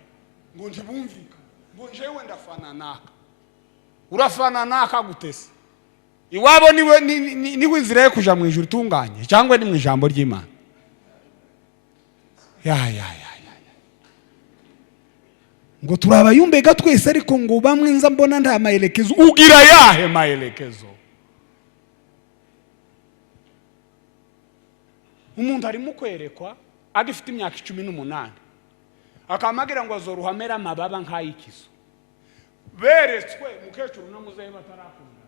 ngo ntibumvika, ngo njewe ndafana naka, urafana naka gutese iwabo niwe inzira yo kuja mu ijuru itunganye cyangwa ni mu ijambo ry'Imana. Ngo turabayumbega twese ariko ngo bamwe nza mbona nta maelekezo, ugira yahe maelekezo? Umuntu ari mukwerekwa agifite imyaka 18 akamagira ngo azoruhamera amababa nk'ayikizo, beretswe mukecuru no muzehe batarakunda,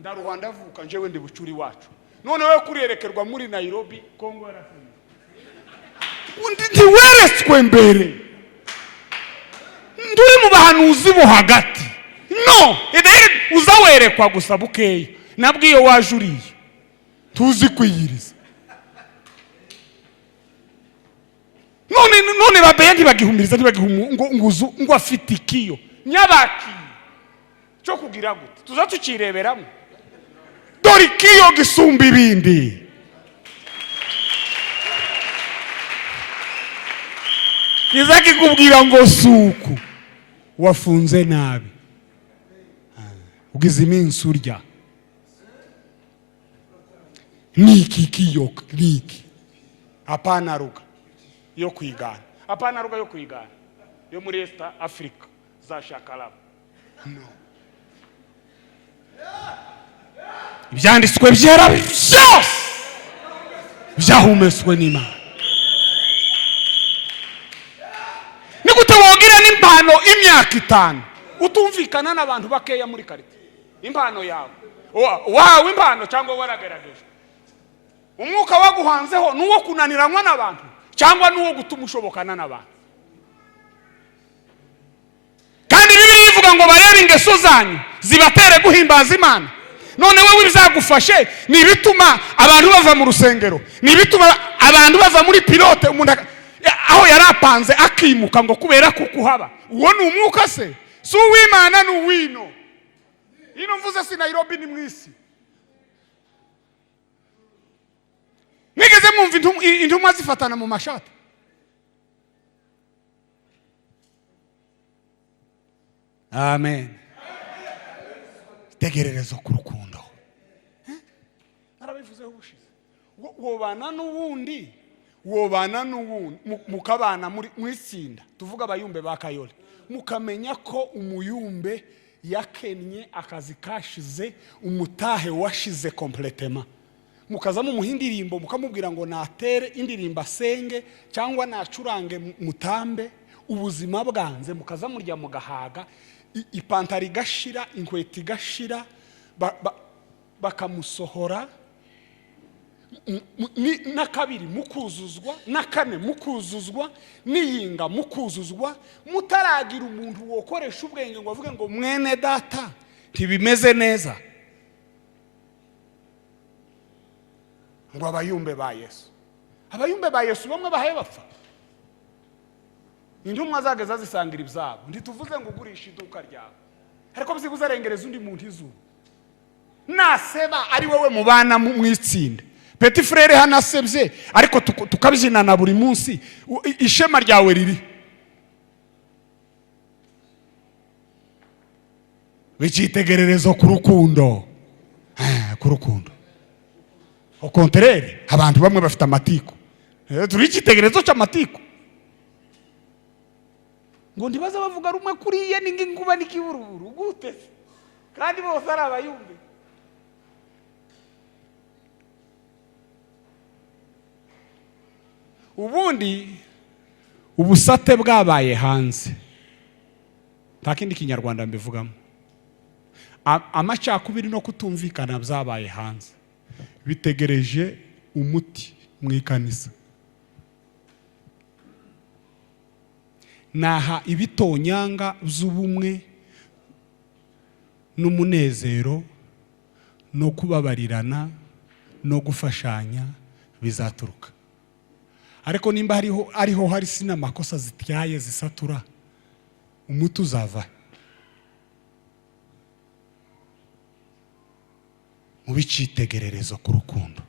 ndaruhanda vuka njewe ndi bucuri wacu, none we kurerekerwa muri Nairobi Kongo yarafanye undi weretswe mbere, nduri mu bahanuzi bo hagati, no uzawerekwa gusa bukeya, nabwiyo wajuriye tuzi kwiyiriza. None babendi bagihumiriza ngo afite ikiyo nyabaki cyo kugira gute, tuza tukireberamo, dore ikiyo gisumba ibindi. Kiza kikubwira ngo suku wafunze nabi, ugize iminsi urya niki kiyo niki, apana ruga yo kwigana, apana ruga yo kwigana yo muri East Africa za shakalaba, no. Ibyanditswe byera byose byahumeswe n'Imana. Ni gute wogira n'impano imyaka 5 utumvikana n'abantu bakeya muri karite, impano yawe wawe impano cyangwa waragerageje, umwuka waguhanzeho nuwo kunaniranwa n'abantu cyangwa nuwo gutuma ushobokana n'abantu. Kandi Bibiliya ivuga ngo barebe ingeso zanyu zibatere guhimbaza Imana. None wewe bizagufashe ni bituma abantu bava mu rusengero, ni bituma abantu bava muri pilote, umuntu aho yarapanze akimuka ngo kubera kukuhaba, uwo ni umwuka se, si uw'Imana n'uwino. Ino mvuze si Nairobi ni mwisi. Nigeze mwumva intumwa zifatana mu mashati? Amen. Tegererezo ku rukundo. Narabivuzeho ubushize. Wobana n'uwundi wobana n'uwundi mukabana muri mwitsinda tuvuga abayumbe bakayole mukamenya ko umuyumbe yakennye akazi kashize umutahe washize completement mukaza mu muhindirimbo mukamubwira ngo natere indirimbo asenge cyangwa nacurange mutambe ubuzima bwanze mukaza murya mugahaga ipantari gashira inkweti gashira bakamusohora na kabiri mukuzuzwa na kane mukuzuzwa niyinga mukuzuzwa mutaragira umuntu wokoresha ubwenge ngo avuge ngo mwene data ntibimeze neza ngo abayumbe ba Yesu bamwe bahaye bapfa intumwa zageza zisangira ibyabo ntituvuze ngo ugurisha iduka ryawe ariko byibuze arengereza undi muntu izuba naseba ari wowe mubana mwitsinda petit frère hanasebye ariko tukabyinana buri munsi ishema ryawe riri bicitegererezo ku rukundo au contraire abantu bamwe bafite amatiko turi ikitegererezo cy'amatiko ngo ndibaza bavuga rumwe kuri ye n'inguba n'ikibururu gute kandi bose ari abayumbe ubundi ubusate bwabaye hanze nta kindi kinyarwanda mbivugamo amacakubiri no kutumvikana byabaye hanze bitegereje umuti mu ikanisa naha ibitonyanga z'ubumwe n'umunezero no kubabarirana no gufashanya bizaturuka ariko nimba ariho hari sinamakosa zityaye zisatura umuti uzava mu bicitegererezo ku rukundo.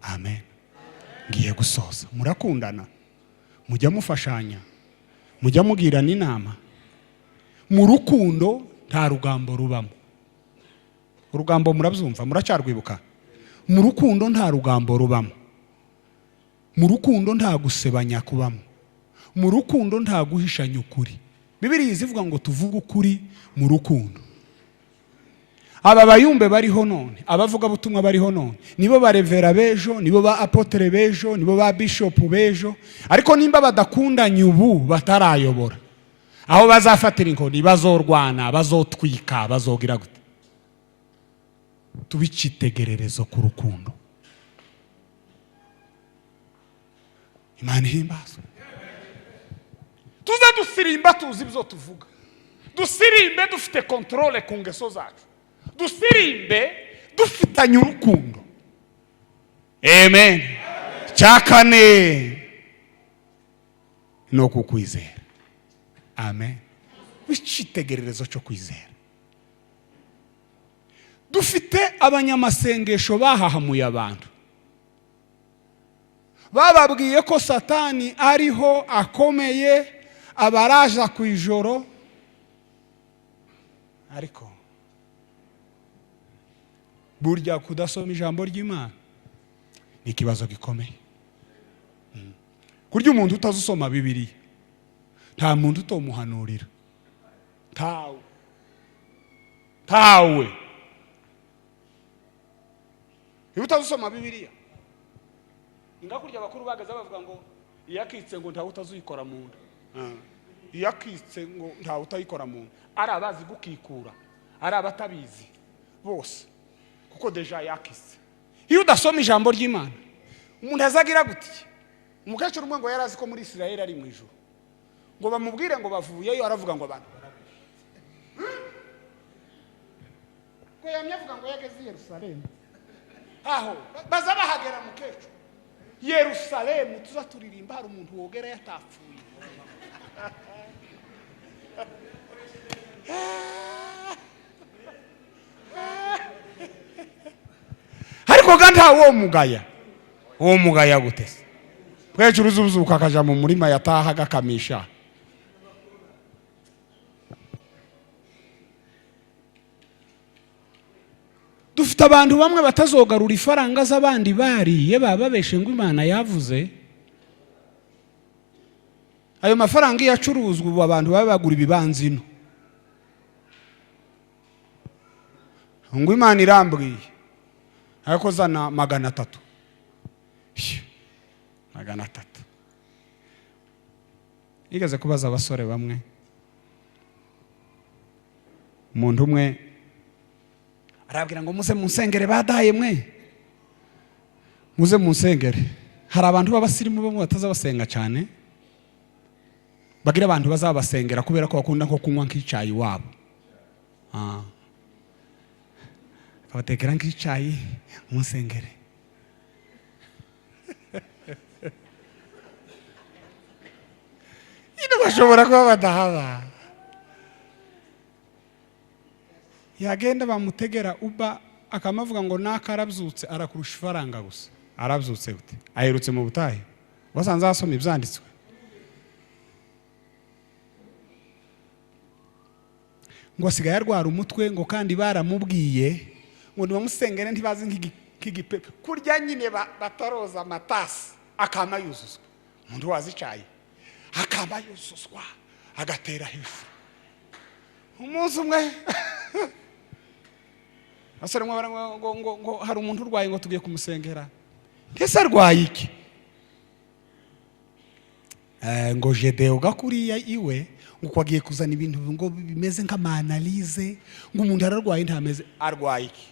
Amen. Ngiye gusoza. Murakundana, mujya mufashanya, mujya mugirana inama. Mu rukundo nta rugambo rubamo. Urugambo murabyumva, muracyarwibuka. Mu rukundo nta rugambo rubamo. Mu rukundo nta gusebanya kubamo. Mu rukundo nta guhishanya ukuri. Bibiliya izivuga ngo tuvuge ukuri mu rukundo. Aba bayumbe bariho none, abavuga butumwa bariho none, nibo barevera bejo, nibo ba apotre bejo, nibo ba bishop bejo, ariko nimba badakundanye ubu batarayobora. Aho bazafatira inkoni bazorwana, bazotwika, bazogira gute. Tubicitegererezo ku rukundo. Imana ihimbaza. Tuza dusirimba tuzi ibyo tuvuga. Dusirimbe dufite controle ku ngeso zacu. Dusirimbe dufitanye urukundo. Amen. Cyakane no kukwizera. Amen. Bicitegererezo cyo kwizera. Dufite abanyamasengesho bahahamuye abantu. Bababwiye ko Satani ariho akomeye abaraja ku ijoro, ariko burya kudasoma ijambo ry'Imana ni ikibazo gikomeye. Kurya umuntu utazusoma Bibiliya nta muntu utomuhanurira. Tawe iyo utazusoma Bibiliya ingakurya abakuru bagaza bavuga ngo iyakitse ngo nta utazuyikora mu nda. Iyakitse ngo nta utayikora mu nda. Ari abazi gukikura, ari abatabizi bose, kuko deja yakise. Iyo udasoma ijambo ry'Imana umuntu azagira gute? Umukecuru umwe ngo yarazi ko muri Israel ari mu ijuru, ngo bamubwire ngo bavuyeyo, aravuga ngo abantu ko yamyavuga ngo yageze i Yerusalemu. Aho baza bahagera mukecuru Yerusalemu, tuza turirimba hari umuntu wogera yatapfuye. Ariko ganda uwo mugaya gutese kwecuru zuzuka akaja mu murima yataha gakamisha. Dufite dufite abantu bamwe batazogarura ifaranga z'abandi bariye bababeshe ngo Imana yavuze. Ayo mafaranga yacuruzwa ubu abantu babagura ibibanza ino. Ngo Imana irambwiye ariko zana 300. 300. Igeze kubaza abasore bamwe. Umuntu umwe arabwira ngo muze munsengere badaye mwe. Muze munsengere. Hari abantu b'abasirimu bamwe batazabasenga cyane. Bagira abantu bazabasengera kubera ko bakunda nko kunywa nk'icyayi wabo. Batekera nk'icyayi munsengere. Ino bashobora kuba badahaba. Yagenda bamutegera uba akamavuga ngo nakarabyutse arakurusha ifaranga gusa. Arabyutse gute? Aherutse mu butahe. Wasanze asoma ibyanditswe. Ngo sigaye arwara umutwe ngo kandi baramubwiye ngo nibamusengere ntibazi nk'igipepe. Kurya nyine bataroza amatasi akama yuzuzwa. Umuntu wazicaye akama yuzuzwa agatera hejuru. Umunsi umwe asore ngo hari umuntu urwaye ngo tugiye kumusengera. Ndetse arwaye iki? Ngo jedeo gakuriya iwe ngo kwagiye kuzana ibintu ngo bimeze nk'amanalize ngo umuntu ararwaye ntameze. Arwaye iki?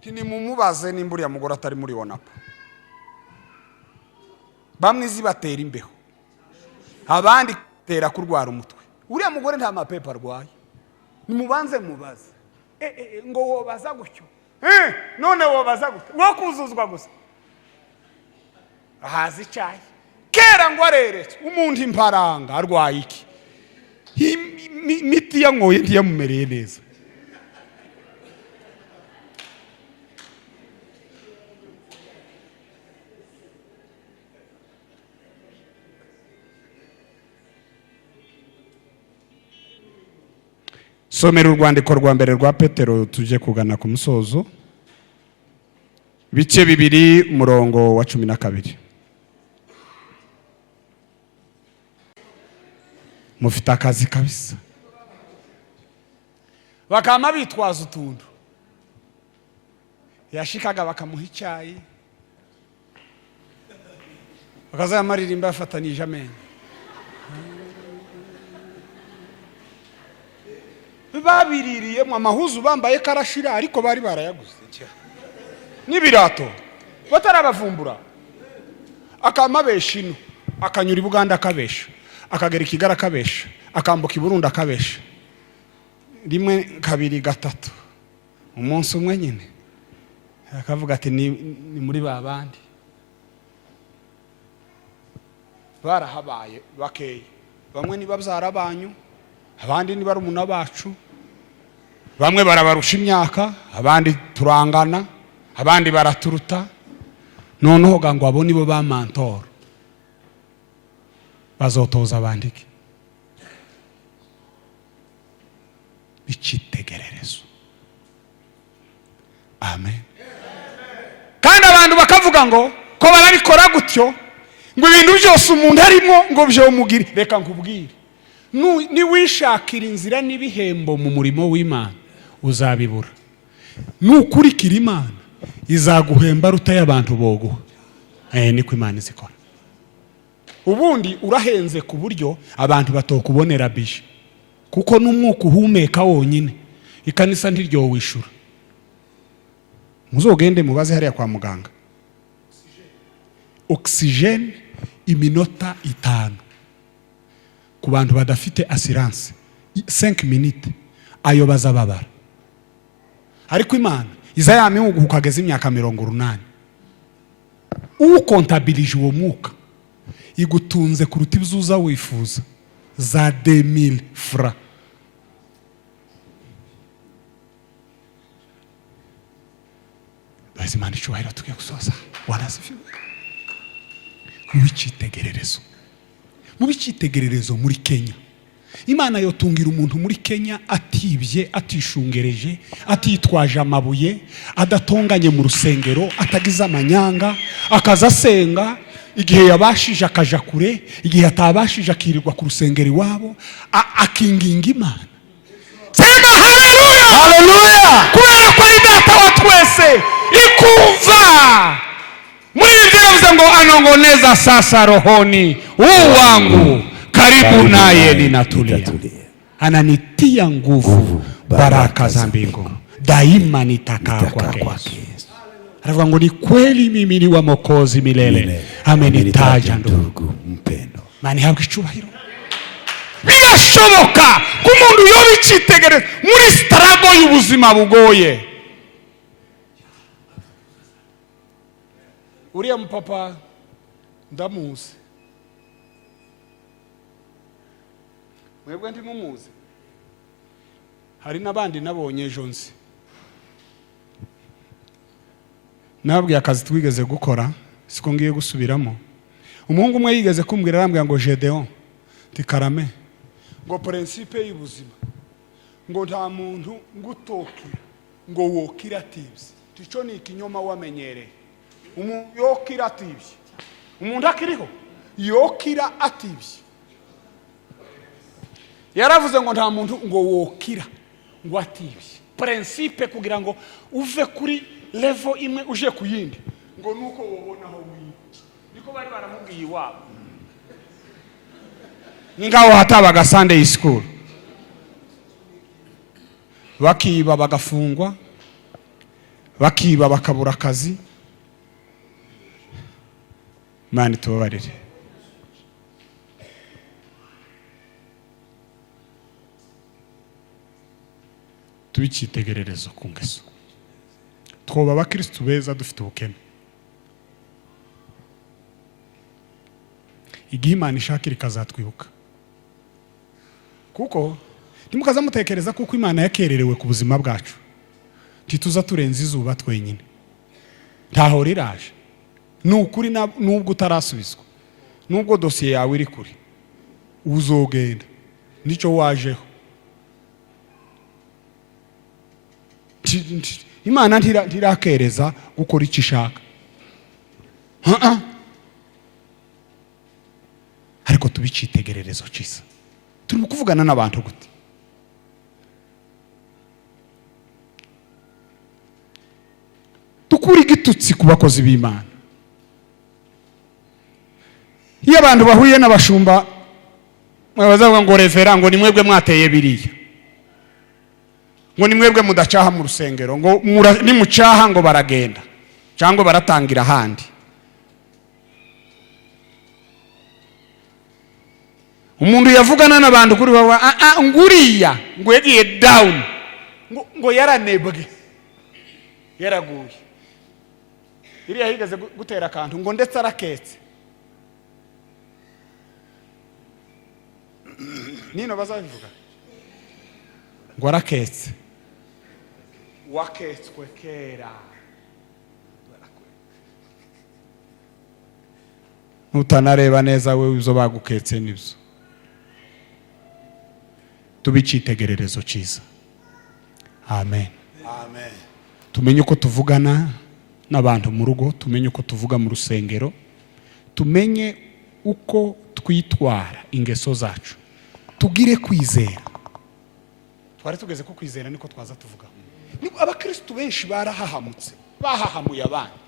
Tini mumubaze nimburi ya mugore atari muri wonapo. Bamwe zibatera imbeho, abandi tera kurwara umutwe. Uriya mugore nta mapepa arwaye. Nimubanze mubaze. Ngo wobaza gutyo. None wobaza gutyo. Wo kuzuzwa gusa. Ahazi cyayi. Kera ngo areretse umuntu imparanga arwaye iki? Miti yangoye ndiyamumereye neza. Somera urwandiko rwa mbere rwa Petero tuje kugana ku musozo. Bice 2 umurongo wa 12. Mufite akazi kabisa. Bakama bitwaza utuntu. Yashikaga bakamuha icyayi. Bakaza amaririmba afatanije amenyo. Babiririye mu amahuzu bambaye karashira ariko bari barayaguze. N'ibirato batarabavumbura. Akamabesha ino akanyura Buganda akabesha. Akagera Kigali akabesha. Akambuka Burundi akabesha. Rimwe kabiri gatatu. Umunsi umwe nyine akavuga ati ni muri Babandi. Barahabaye bakeye. Bamwe ni babyara banyu, abandi ni barumuna bacu. Bamwe barabarusha imyaka, abandi turangana, abandi baraturuta. Noneho ngo abo nibo ba mentor. Bazotoza abandike. Icyitegererezo. Amen. Kandi abantu bakavuga ngo ko barabikora gutyo ngo ibintu byose umuntu arimo ngo byo mugire. Reka nkubwire. Ni wishakira inzira n'ibihembo mu murimo w'Imana uzabibura. Nukurikira Imana izaguhemba rutaye abantu boguha. Niko Imana izikora. Ubundi urahenze ku buryo abantu batokubonera bije. Kuko n'umwuka uhumeka wonyine ikanisa ntiryo wishura. Muzogende mubaze hariya kwa muganga. Oxygene iminota 5. Ku bantu badafite assurance 5 minutes ayo bazababara. Ariko Imana izayame ukageza imyaka 80. Ukontabilije uwo mwuka igutunze kuruta ibzuza wifuza za 2000 francs. Bazimana icyubahiro tugiye gusoza. Wanasifiwe. Mu bicitegererezo muri Kenya Imana yotungira umuntu muri Kenya atibye, atishungereje, atitwaje amabuye, adatonganye mu rusengero, atagize amanyanga, akaza asenga, igihe yabashije akaja kure, igihe atabashije akirirwa ku rusengero iwabo, akinginga Imana. Sema haleluya! Haleluya! Kubera ko ari data wa twese ikumva. Muri ibyo yavuze ngo anongoneza sasa rohoni wangu karibu naye ninatulia, ananitia nguvu, baraka za mbingu daima nitakaa kwake. Anavuga ngo ni kweli mimi ni wa Mwokozi milele, amenitaja ndugu mpendo. Mani habwe icyubahiro. Birashoboka ko umuntu yobicitegereza muri struggle y'ubuzima bugoye. Uriya mupapa ndamuzi, mwebwe ntimumuzi. Hari n'abandi nabonye ejo nzi. Nabwiye akazi twigeze gukora, siko ngiye gusubiramo. Umuhungu umwe yigeze kumbwira, arambwira ngo Gedeon tikarame, ngo principe y'ubuzima, ngo nta muntu ngutokira ngo wokira atibye. Tico ni ikinyoma wamenyereye. Umuntu yokira atibye, umuntu akiriho yokira atibye. Yaravuze ngo nta muntu ngo wokira ngo atibye. Principe kugira ngo uve kuri level imwe uje kuyindi, ngo nuko wobona aho wiri. Niko bari baramubwiye iwabo. Ningaho hatabaga Sunday school, bakiba bagafungwa, bakiba bakabura akazi. Mani tubabarire. Tubicitegererezo ku ngeso. Twoba abakristo beza dufite ubukene. Igihe Imana ishakira ikazatwibuka. Kuko ntimukaza mutekereza kuko Imana yakererewe ku buzima bwacu tituza turenza izuba twenyine. Ntaho riraje. Nukuri nubwo utarasubizwa, nubwo dosiye yawe iri kuri, uzogenda nico wajeho. Imana ntirakereza gukora icyo ishaka. Ariko tubicitegererezo cyiza. Turimo kuvugana n'abantu gute? Tukuri gitutsi ku bakozi b'Imana. Iyo abantu bahuye n'abashumba bazavuga ngo revera, ngo ni mwebwe mwateye biriya, ngo ni mwebwe mudacaha mu rusengero, ngo nimucaha ngo baragenda cyangwa baratangira ahandi. Umuntu yavugana n'abantu kuri baba nguriya ngo yagiye down, ngo yaranebwe, yaraguye, iriya higeze gutera akantu ngo ndetse araketse. Nino bazabivuga ngo araketse, waketswe kera. Nutanareba neza we uzo baguketse nibyo. Tubicitegererezo cyiza. Amen. Amen. Tumenye uko tuvugana n'abantu mu rugo, tumenye uko tuvuga mu rusengero, tumenye uko twitwara ingeso zacu, tugire kwizera. Twari tugeze ko kwizera niko twaza tuvuga. Niko abakristo benshi barahahamutse, bahahamuye abandi,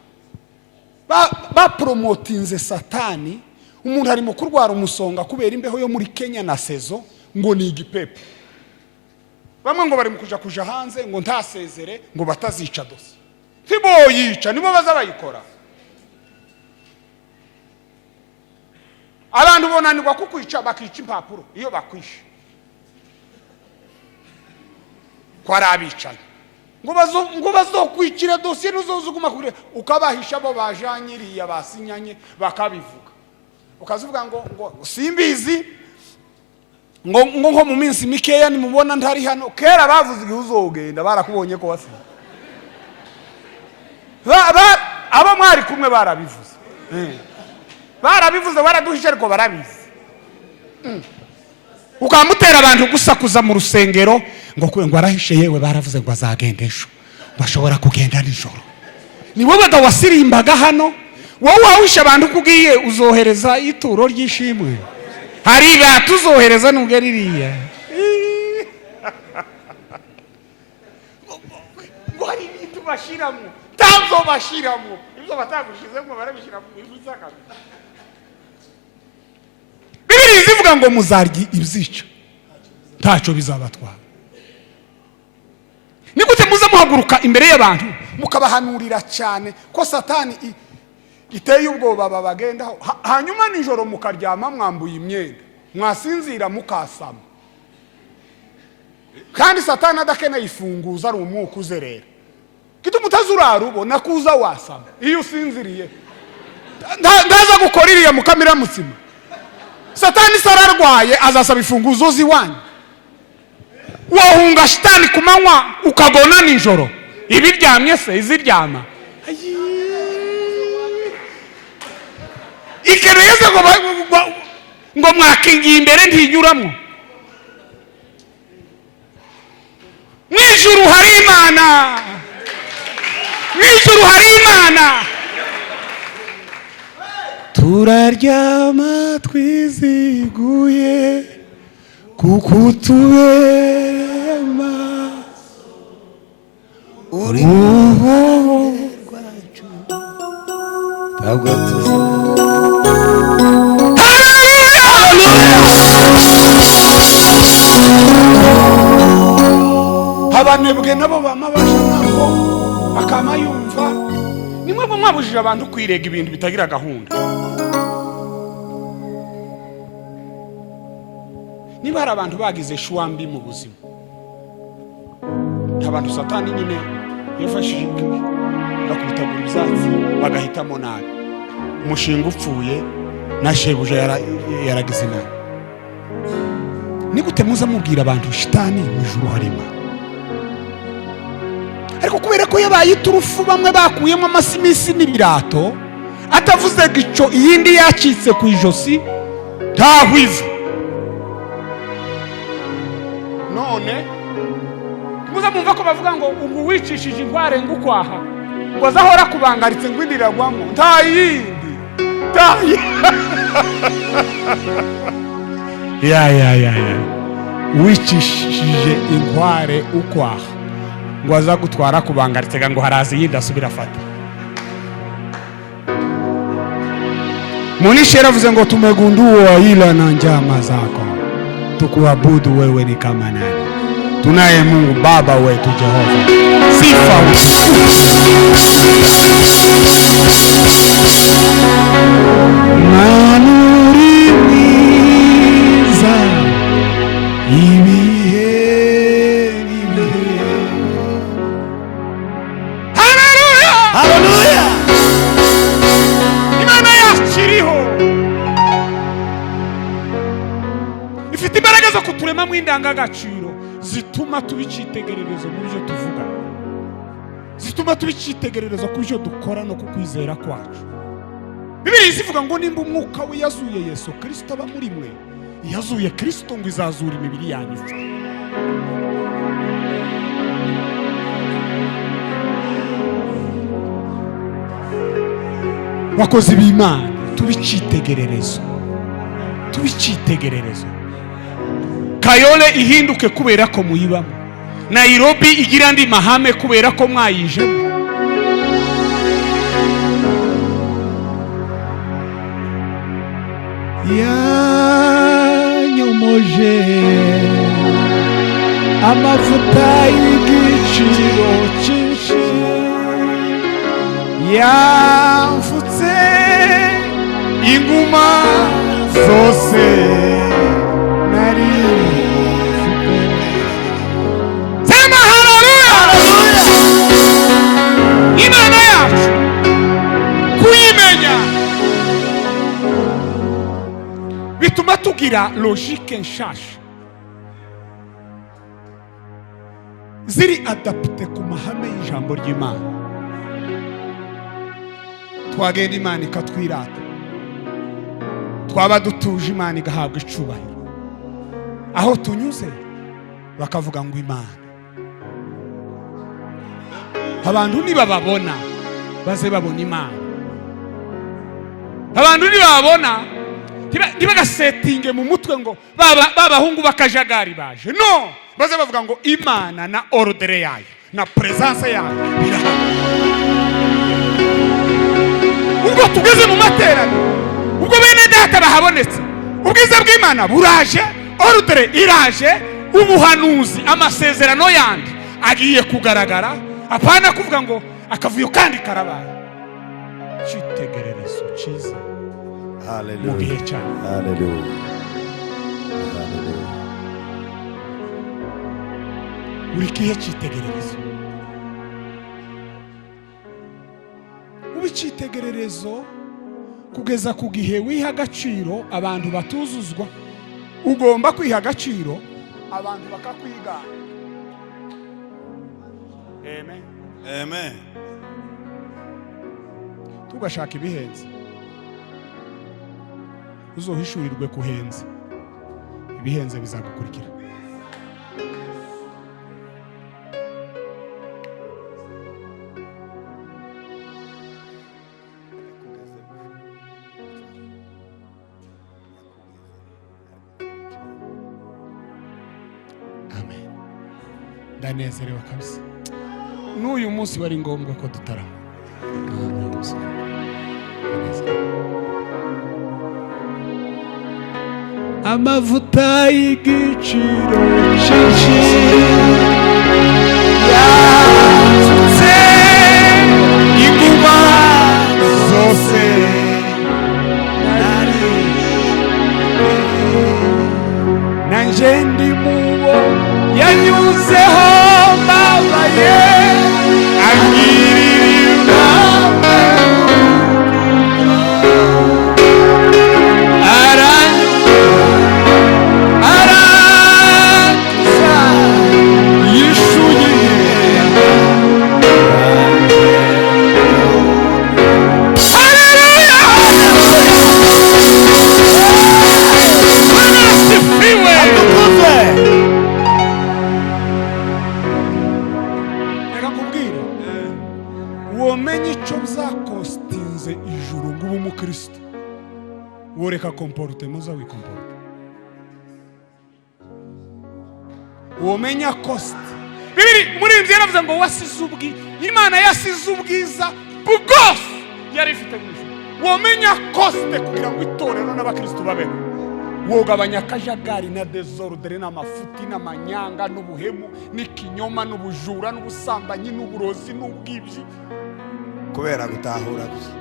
bapromotinze satani. Umuntu harimo kurwara umusonga kubera imbeho yo muri Kenya na sezo, ngo ni igipepe. Bamwe ngo bari kuja hanze ngo ntasezere ngo batazica dosi. Tibo yica nibo baza bayikora. Abantu bonanirwa kukwica bakica impapuro iyo bakwishe. Kwarabicaye. Ngo bazokwicira dossier n'uzozuguma kure ukabahisha bo bajanyiriye basinyanye bakabivuga. Ukazivuga ngo simbizi ngo mu minsi mikeya nimubona ntari hano. Kera bavuze igihe uzogenda barakubonye ko wasi. Abo mwari kumwe barabivuze. Barabivuze baraduhisha ariko barabizi. ukamutera abantu gusakuza mu rusengero ngo arahishe yewe baravuze ngo azagenda ejo bashobora kugenda nijoro. Ni wowe wasirimbaga hano, wowe wawisha abantu kugiye uzohereza ituro ry'ishimwe. Hari batuzohereza nubwo ririya. Wari ibintu bashiramo, tanzo bashiramo. Ibyo batagushizemo barabishira mu ibuzaka. Bibiri zivuga ngo muzaryi ibyica. Ntaco bizabatwara. Nigute muza muhaguruka imbere y'abantu mukabahanurira cyane ko Satani iteye ubwoba babagendaho, hanyuma nijoro mukaryama mwambuye imyenda mwasinzira mukasama, kandi Satani adakeneye ifunguza ari umwuka uzerera. Kitu mutazurarubo nakuza wasama iyo usinziriye ndaza gukora iriya mukamira mutsima. Satani sararwaye azasaba ifunguzo ziwanyu. Wahunga shitani kumanywa ukagona nijoro ibiryamye se iziryama ikereyeze ngo mwakingiye imbere ntinyuramo. Mwijuru hari Imana, mwijuru hari Imana. Turaryama twiziguye kuko utubereye maso uri mu rwacu ntabwo abanebwe nabo bamabasha nabo akama yumva. Nimwe mwabujije abantu kwirega ibintu bitagira gahunda. Niba hari abantu bagize shuambi mu buzima, abantu Satani nyine yafashije nakubitagura ibyatsi bagahitamo nabi, umushinga upfuye na shebuja yaragize nabi. Nigute muza mubwira abantu shitani mwijuru harima, ariko kubera ko yabaye iturufu bamwe bakuyemo amasimisi n'ibirato atavuze gico iyindi yacitse ku ijosi ntahwiza. None muza mumva ko bavuga ngo ubu wicishije inkware ngukwaha ngo azahora kubangaritse ngo indiragwamo ntayindi ya wicishije inkware ukwaha ngo azagutwara kubangaritse ngo harazi yindi asubira afata. Munisha yaravuze ngo tumegundua ila na njama zako tukuabudu wewe ni kama nani. Tunaye Mungu Baba wetu Jehova. Sifa manuri mwiza ibihe. Haleluya, haleluya. Imana yakiriho ifite imbaraga zo kuturema mu indangagaciro zituma tubicitegererezo mu byo tuvuga, zituma tubicitegererezo ku byo dukora no kukwizera kwacu. Bibiri zivuga ngo nimba umwuka we yazuye Yesu Kristo aba muri mwe, yazuye Kristo ngo izazura imibiri yanyu ipfa. Bakozi b'Imana tubicitegererezo, tubicitegererezo. Kayole ihinduke kubera ko muyibamo, Nairobi igira ndi mahame kubera ko mwayijemo. Yanyomoje amavuta y'igiciro cyinshi, yamfutse inguma zose nari. Sema haleluya, haleluya. Imana yacu kuyimenya bituma tugira logique nshasha ziri adapte ku mahame y'ijambo ry'Imana. Twagenda Imana ikatwirata, twaba dutuje Imana igahabwa icubahiro. aho tunyuze bakavuga ngo Imana. Abantu niba babona baze babona Imana. Abantu niba babona ntibagasetinge mu mutwe ngo babahungu bakajagari baje. No, baze bavuga ngo Imana na ordre yayo na presence yayo birahari. Ubwo tugeze mu materaniro, ubwo bene data bahabonetse, ubwiza bw'Imana buraje, ordre iraje, ubuhanuzi amasezerano yandi agiye kugaragara. Apana kuvuga ngo akavuyo kandi karabaye. Cyitegererezo cyiza. Hallelujah. Mugihe cyane. Hallelujah. Hallelujah. Uri kihe cyitegererezo? Ubicitegererezo kugeza ku gihe wiha agaciro abantu batuzuzwa. Ugomba kwiha agaciro abantu bakakwigana. Amen. Amen. Tugashaka ibihenze, uzohishurirwe kuhenze. Ibihenze bizagukurikira. Amen. Ndanezerewe kabisa. N'uyu munsi wari ngombwa ko dutarama. Amavuta y'igiciro cyinshi yatutse inguma zose nanje ndi mubo yanyuzeho mbabaye angirira Woreka comporte muza wikomporte. Womenya cost. Bibiri muri imvye yaravuze ngo wasize ubwi. Imana yasize ubwiza bugos yari ifite mwisho. Womenya cost kugira ngo itorero n'abakristo babeho. Wogabanya kajagari na desordre n'amafuti n'amanyanga n'ubuhemu n'ikinyoma n'ubujura n'ubusambanyi n'uburozi n'ubwibyi kubera gutahura gusa.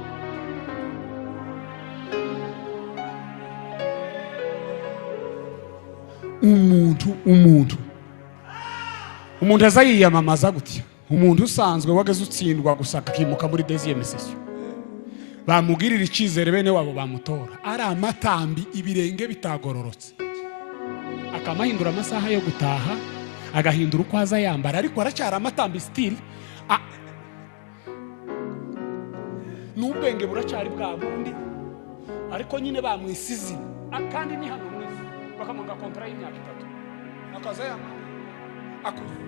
Umuntu azayiyamamaza gutya. Umuntu usanzwe wageze utsindwa gusa akimuka muri deuxième session. Bamugirira ikizere bene wabo bamutora. Ari amatambi ibirenge bitagororotse. Akamahindura amasaha yo gutaha, agahindura uko aza yambara, ariko aracyara amatambi still. N'ubwenge buracyari bwa bundi. Ariko nyine bamwisize. Kandi ni hano mwese. Bakamanga kontra y'imyaka 3. Akaza yambara. Akuze.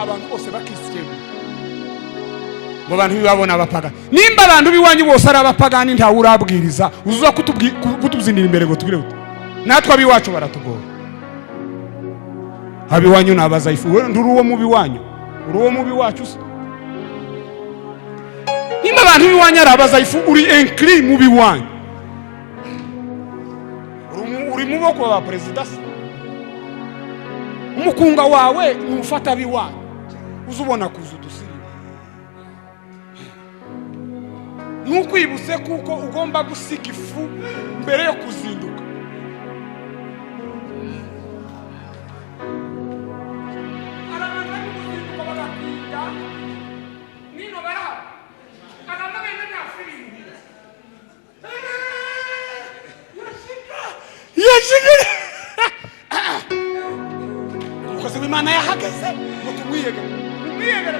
Abantu bose bakisikema. Ngo bantu bibabona abapagani. Nimba abantu biwanyu bose ari abapagani nta urabwiriza, uzuza kutubzinira imbere ngo tugire uti. Natwe abiwacu baratugora. Abiwanyu nabazayifu, we nduru uwo mubi wanyu. Uruwo mubi wacu se. Nimba abantu biwanyu ari abazayifu uri inclus mubi wanyu. Uri muboko wa president. Umukunga wawe umufata biwanyu. Uzubona kuzudusiri. Nukwibuse kuko ugomba gusiga ifu mbere yo kuzinduka. Imana yahageze ngo tumwiyegere. Umwiyegere.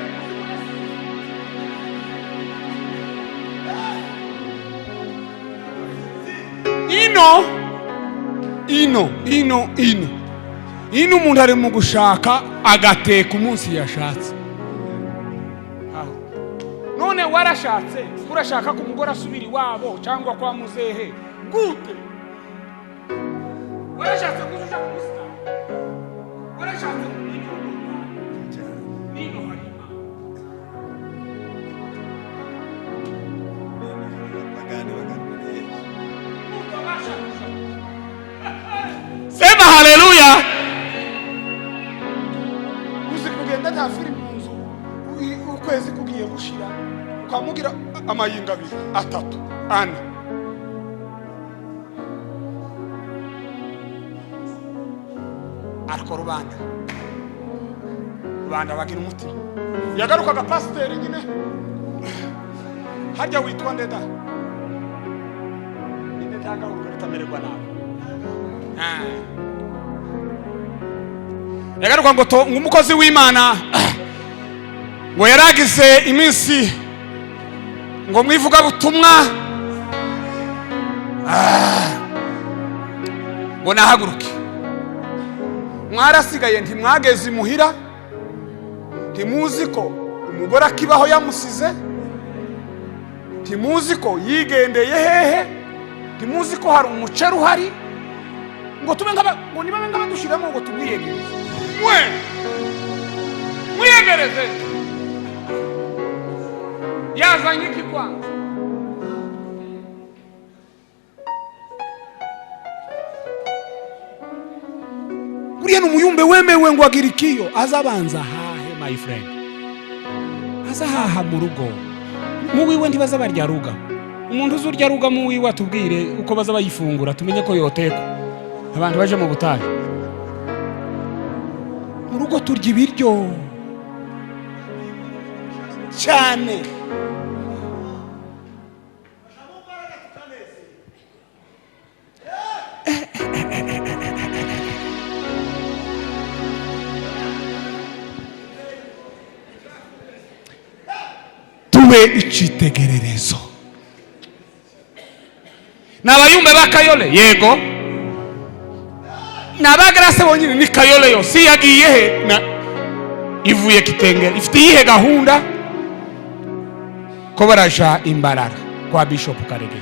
Ino umuntu ari mu gushaka agateka umunsi yashatse. None warashatse, urashaka ko umugore asubira iwabo cyangwa kwa muzehe gute? Warashatse kuzuja kumusita. Warashatse nino harima. Sema haleluya. Uzi kugenda nta filime mu nzu ukwezi kugiye gushira ukamugira amayinga 2 3 4 ariko rubanda bagira umutima. Yagarukaga pasiteri nyine harya witwa ndeda inde tanga ukatamererwa nawe. Yagaruka ngo umukozi w'Imana ngo yaragize iminsi ngo mwivuga butumwa ngo nahaguruke. Mwarasigaye ntimwageze imuhira, ntimuzi ko umugore akibaho yamusize, ntimuzi ko yigendeye hehe, ntimuzi ko hari umuceri uhari, ngo tube ngo niba ngabadushyiramo ngo tumwiyegereze. Mwiyegereze yazanye iki kwanza? Buriya n'umuyumbe wemewe ngo agira ikiyo azabanza hahe my friend. Azahaha mu rugo mu wiwe ntibaza barya ruga. Umuntu uzurya ruga mu wiwe atubwire uko baza bayifungura tumenye ko yoteka. Abantu baje mu butayu mu rugo turya ibiryo cyane. Tube icyitegererezo. N'abayumbe bakayole yego, n'abagarase bonyine ni kayole yo si yagiye he na ivuye Kitengera ifite yihe gahunda ko baraja Imbarara kwa Bishop Karege.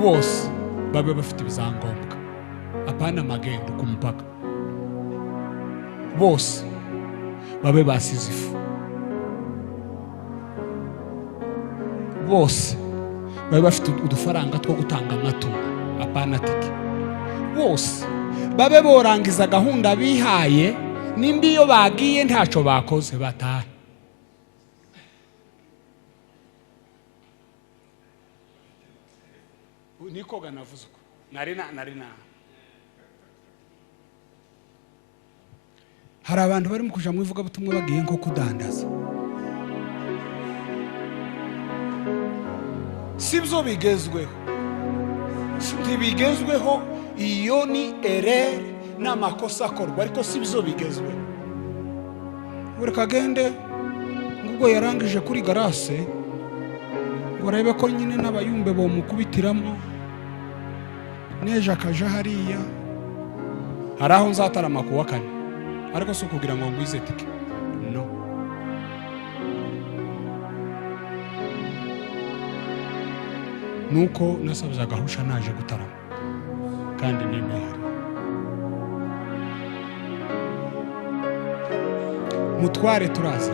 Bose babe bafite ibizangombwa apana magendo ku mpaka. Bose babe basize ifu. Bose babe bafite udufaranga two gutanga amaturo apana tike. Bose babe borangiza gahunda bihaye, nimbi iyo bagiye ntaco bakoze batahe. Niko ganavuze uko narina hari abantu bari mu kuja mu ivuga butumwe bagiye nko kudandaza. Sibyo bigezweho, ntibigezweho. Iyo ni erreur n'amakosa akorwa, ariko sibyo bigezweho. Buri kagende ngubwo yarangije kuri garase ngo rebe ko nyine n'abayumbe bo mukubitiramo neje akaja hariya haraho nzatarama kuwa kane, ariko so kugira ngo ngwize tike no. Nuko nasabye agahusha naje gutarama kandi nemeye. Mutware turazi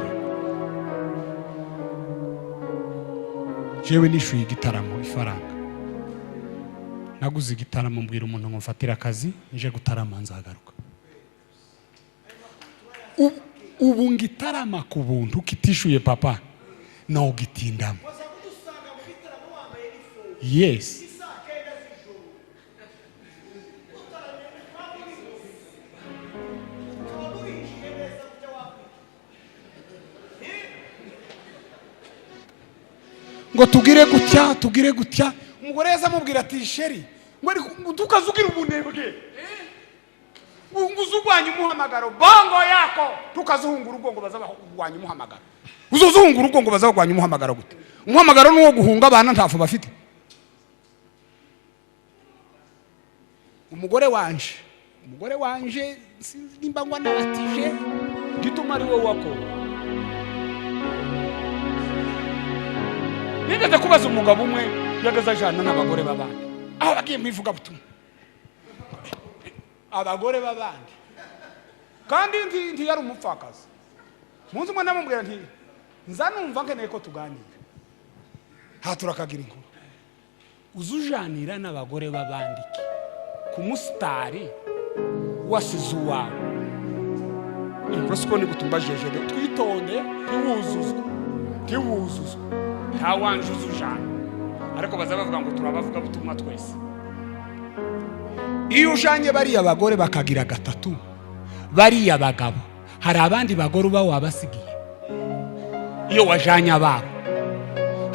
jewe nishuye igitaramo ifaranga. Naguze igitaramo mbwira umuntu ngo mfatira akazi nje gutarama nzagaruka. Ubu ngitarama ku buntu kitishuye papa no gitindamo. Yes. Ngo tugire gutya umugore yeza mubwira ati sheri ngo tukazugira ubunebwe uzugwanya umuhamagaro bongo yako tukazungura ugongo bazabagwanya umuhamagaro uzuzungura ugongo bazabagwanya umuhamagaro gute umuhamagaro nuwo guhunga abana ntafu bafite umugore wanje nimba ngwa nabatije gituma ari wowe wako nigeze kubaza umugabo umwe yagaza jana n'abagore babandi aho bagiye mwivuga butumwa abagore babandi kandi ndi yari umupfakazi munsi umwe namubwira nti nza numva nkeneye ko tuganira haturakagira inkuru uzujanira n'abagore babandi ku musitari wasize uwawe improsiko ni gutumba jeje twitonde ntiwuzuzwe nta wanje uzujana ariko bazabavuga ngo turabavuga butumwa twese iyo ujanye bariya abagore bakagira gatatu bariya abagabo hari abandi bagore uba wabasigiye iyo wajanye ababo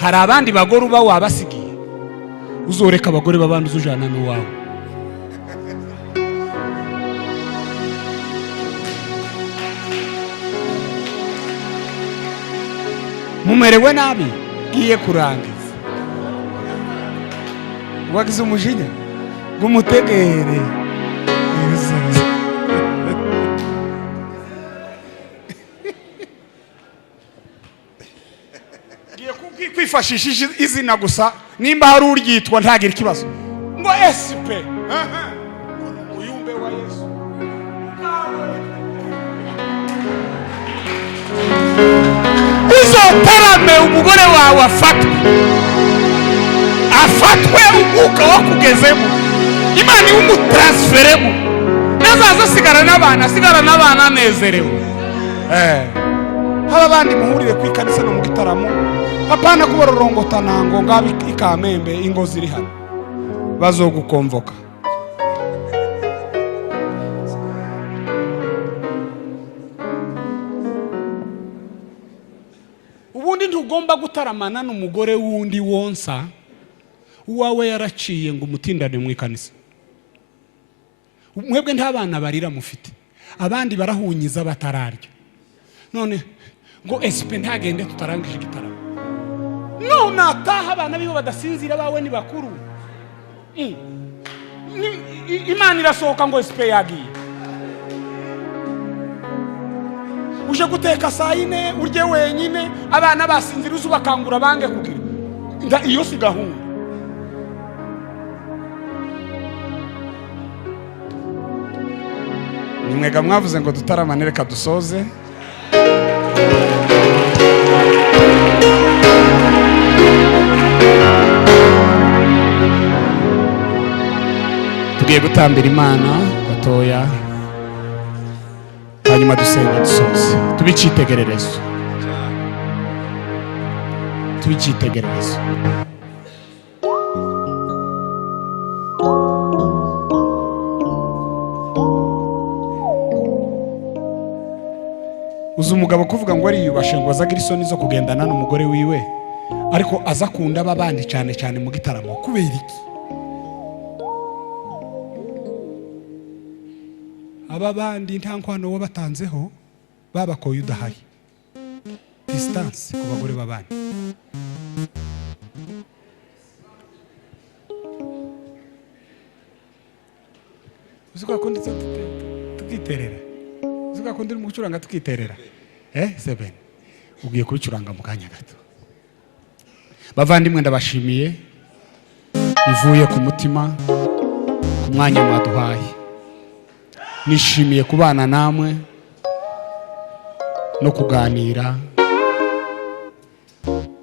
hari abandi bagore uba wabasigiye uzoreka abagore babandi uzujana n'uwawe mumerewe nabi giye kurangiza wagize umujinya gumutegere giye kwifashisha izina gusa nimba hari uryitwa ntagira ikibazo ngo SP uyumbe wa Yesu uzotarame umugore wawe afatwe umwuka wakugezemo Imana umutransferemo nazaza sigara n'abana anezerewe haba bandi muhurire ku ikanisa no mu gitaramo apana kubororongotana ngo ngabi ikamembe ingo ziri hano bazogukonvoka ubundi ntugomba gutaramana n'umugore wundi wonsa uwawe yaraciye ngo umutindane mu ikanisa mwebwe ntabana barira mufite abandi barahunyiza batararya none ngo SP ntagende tutarangije igitaramo no nataha abana bibo badasinzira bawe ni bakuru Imana irasohoka ngo SP yagiye uje guteka saa 4 urye wenyine abana basinzira uzubakangura bange kugira iyo si gahunda nimwega mwavuze ngo dutaramane reka dusoze tugiye gutambira Imana gatoya hanyuma dusenga dusoze tubicitegererezo uzi umugabo kuvuga ngo ariyubashe ngo azagira isoni zo kugendana n'umugore wiwe ariko azakunda babandi cyane mu gitaramo kubera iki ababandi nta nkwano wabatanzeho babakoye udahari distance ku bagore babandi uzuka kundi tukiterera uzuka kundi mu gucuranga tukiterera Seven ugiye kubicuranga mu kanya gato bavandimwe ndabashimiye ivuye ku mutima ku mwanya mwaduhaye nishimiye kubana namwe no kuganira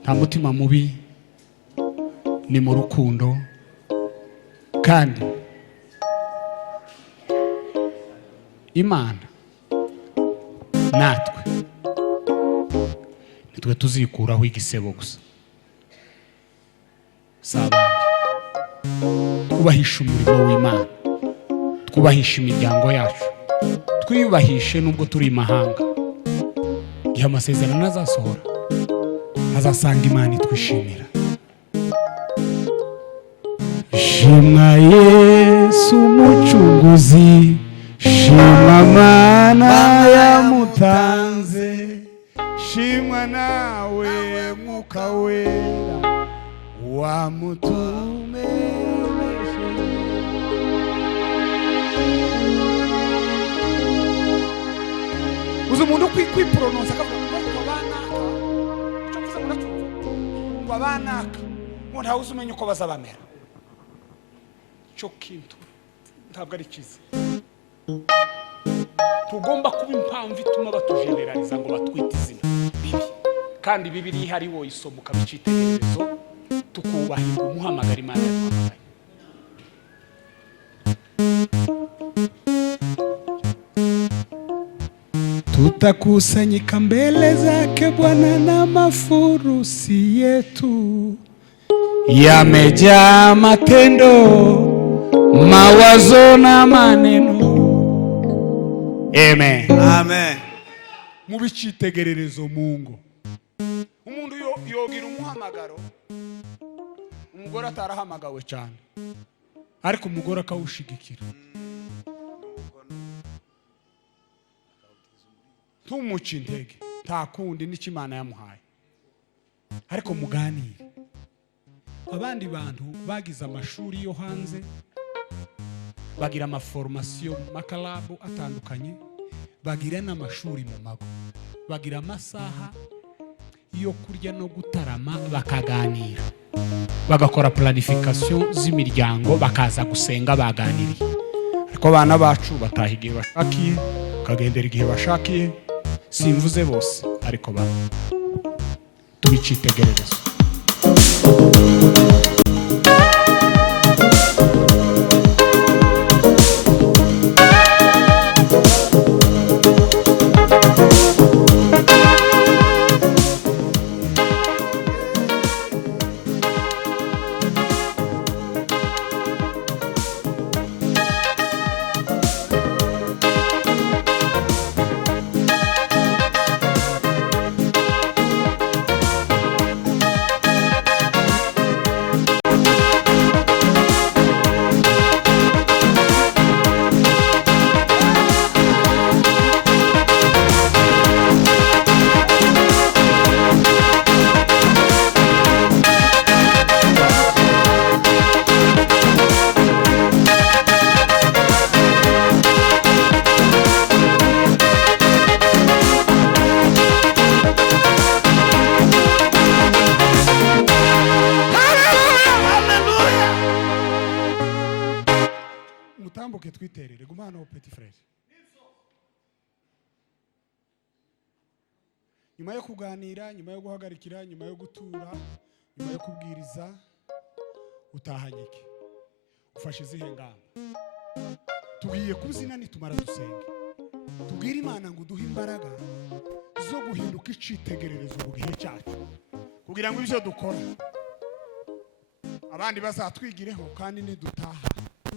nta mutima mubi ni mu rukundo kandi Imana natwe nitwe tuzikuraho igisebo gusa sabandi twubahisha umurimo w'Imana twubahisha imiryango yacu twiyubahishe nubwo turi imahanga igihe amasezerano azasohora azasanga Imana itwishimira shimwa Yesu umucunguzi shimwa amutumenyeshe. Uzi umuntu kwipronounce akavuga ngo abanaka cyo kuza muracyumva ngo abanaka ngo ntawe uzumenya uko bazabamera. Cyo kintu ntabwo ari kiza. Tugomba kuba impamvu ituma batugeneraliza ngo batwite izina bibi, kandi bibiri hari wo isomuka bicitegererezo tukubahirwa umuhamagara Imana yaduhamagaye. Tutakusanyika mbele zake Bwana na mafurusi yetu yamejaa matendo, mawazo na maneno. Amen. Amen. Mubicitegererezo Mungu. Umuntu yogira umuhamagaro, umugore atarahamagawe cyane, ariko umugore akawushigikira. Tumuca intege, nta kundi n'icyo Imana yamuhaye, ariko muganire. Abandi bantu bagize amashuri yo hanze, bagira amaformation makalabu atandukanye, bagira n'amashuri mu mago, bagira amasaha yo kurya no gutarama, bakaganira, bagakora planification z'imiryango, bakaza gusenga baganiriye. Ariko abana bacu bataha igihe bashakiye, kagendera igihe bashakiye. Simvuze bose, ariko ba tubicitegererezo. Twiterere gumana petit frère. Nyuma yo kuganira, nyuma yo guhagarikira, nyuma yo gutura, nyuma yo kubwiriza, utahanyike ufashe zihe ngamba. Tugiye kuzina nitumara dusenge, tubwire Imana ngo duhe imbaraga zo guhinduka icitegererezo mu gihe cyacu, kugira ngo ibyo dukora abandi bazatwigireho, kandi nidutaha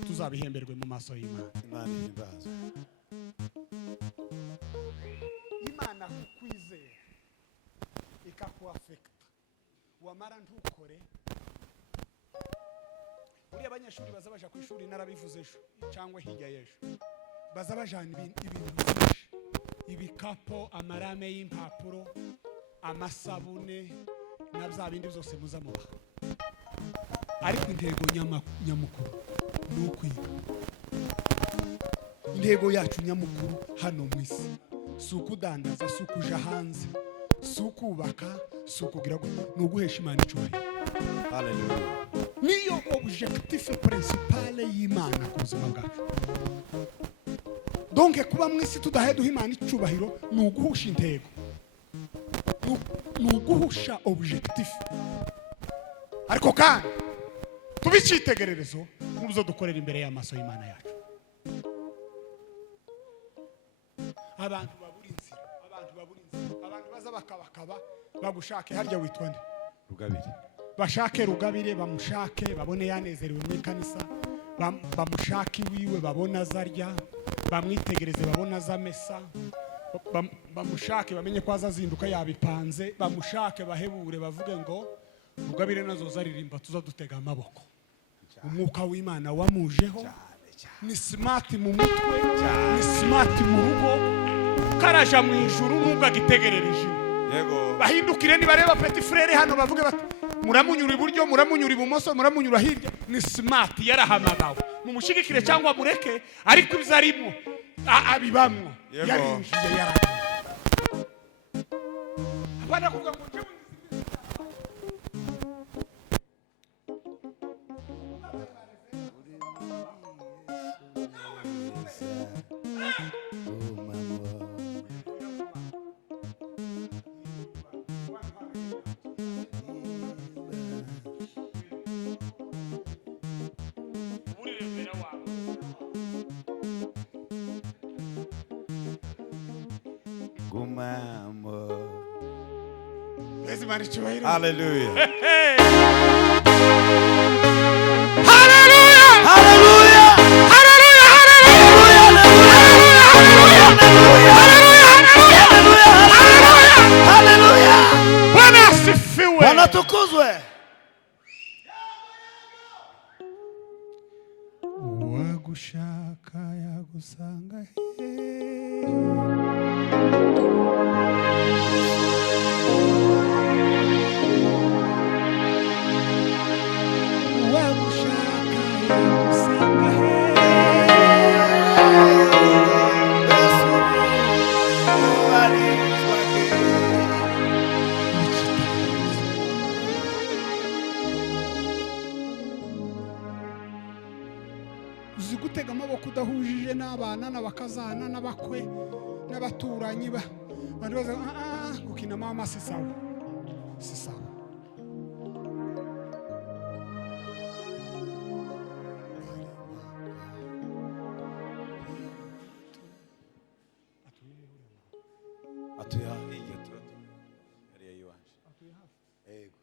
tuzabihemberwe mu maso y'Imana. Imana ihimbaza. Imana kukwizera ikakuafekta, wamara ntukore. Uri abanyeshuri bazabaja ku ishuri, narabivuze ejo cyangwa hirya y'ejo, bazabajana ibintu byinshi, ibikapo, amarame y'impapuro, amasabune na bya bindi byose muzamuha, ariko intego nyamukuru ni ukwiga. Intego yacu nyamukuru hano mu isi si ukudandaza, si ukuja hanze, si ukubaka, si ukugira ni uguhesha Imana icyubahiro. Hallelujah. Niyo objectif principal y'Imana ku buzima bwacu. Donc kuba mu isi tudaheduha Imana icyubahiro ni uguhusha intego, ni uguhusha objectif, ariko kandi tubicitegererezo n'ubuzo dukorera imbere y'amaso y'Imana yacu. Abantu babura inzira, abantu baza bakabakaba bagushake, harya witwa nde? Rugabire. Bashake Rugabire, bamushake babone yanezerewe mu ikanisa, bamushake wiwe babona azarya, bamwitegereze babona azamesa, bamushake bamenye ko azazinduka yabipanze, bamushake bahebure bavuge ngo Rugabire nazo zaririmba tuzadutega amaboko. Umwuka w'Imana wamujeho, ni smart mu mutwe, ni smart mu rugo, karaja mu ijuru nubwo agitegerereje. Yego. Bahindukire ni bareba petit frère hano bavuge bati muramunyura iburyo muramunyura ibumoso muramunyura hirya ni smart yarahamagawe mumushigikire cyangwa mureke ariko bizarimo abibamwo yarinjiye yaragiye abana kuvuga ngo Hallelujah. Bwana tukuzwe. Wagushaka yagusanga gutega amaboko udahujije n'abana n'abakazana n'abakwe n'abaturanyi bandi baza gukina mama si sawa atuya higa hariya yiwanje yego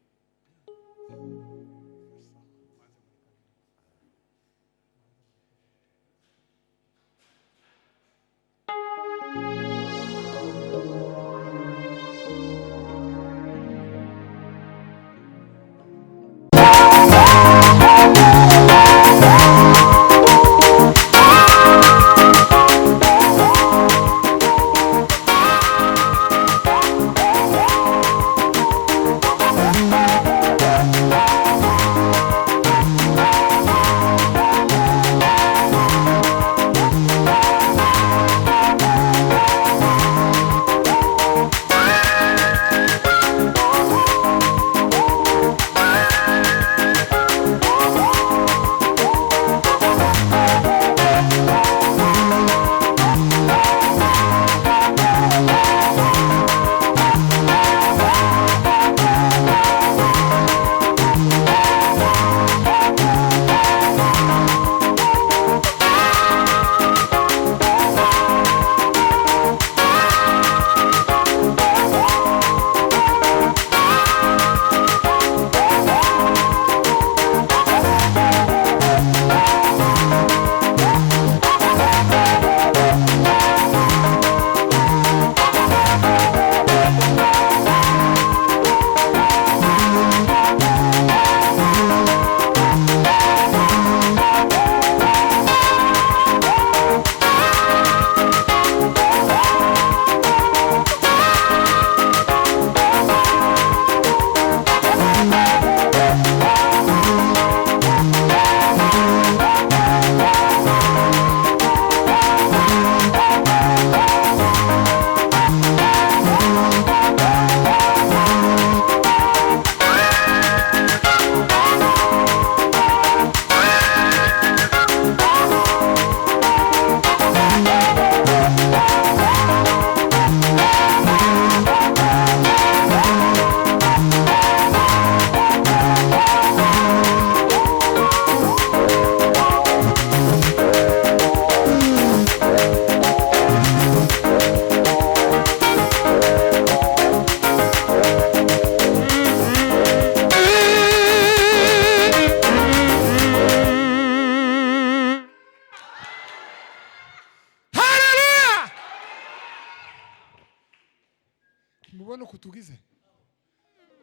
mubona uko tugize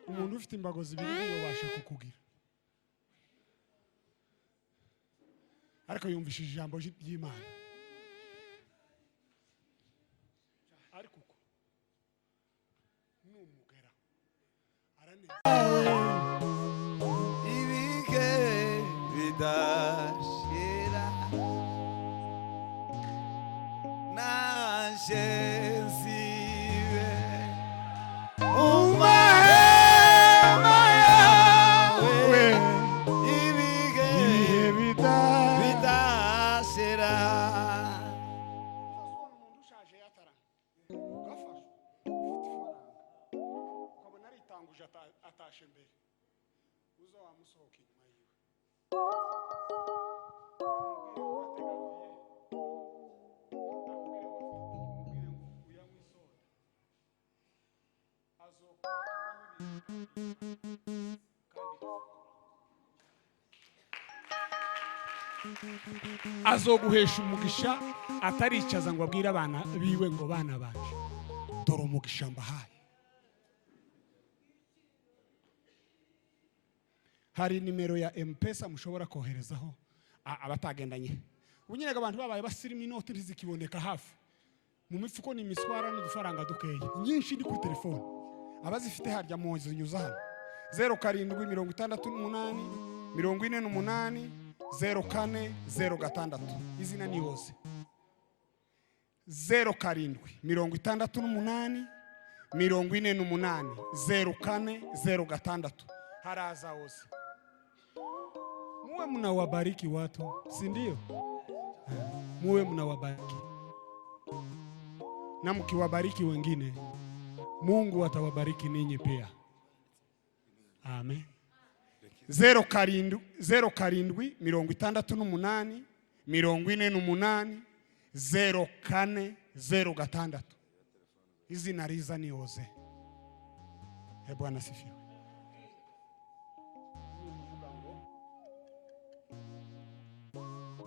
umuntu ufite imbago zibiri yobasha kukugira ariko yumvishije ijambo ry'Imana ariko uko numugera araneze bidashira naje nzibe umahema yawe ibihe bidashira. Atashe mbere uzo wamusohoka inyuma yiwe azoguhesha umugisha ataricaza ngo abwire abana biwe ngo bana banje dore umugisha mbahaye. Hari nimero ya M-Pesa mushobora koherezaho abatagendanye. Ubunyerega abantu babaye basirima inoti ntizikiboneka hafi. Mu mifuko ni miswara n'udufaranga dukeye. Nyinshi ndi ku telefone. Abazifite harya mu nzu nyuza hano. 0768 48 04 izina ni yose. 0768 48 04 haraza hose. Muwe mnawabariki watu, si ndio? Muwe mnawabariki. Na mkiwabariki wengine, Mungu atawabariki ninyi pia. Amen. 07 48 48 04 Hizi nariza ni oze. Bwana sifiwe.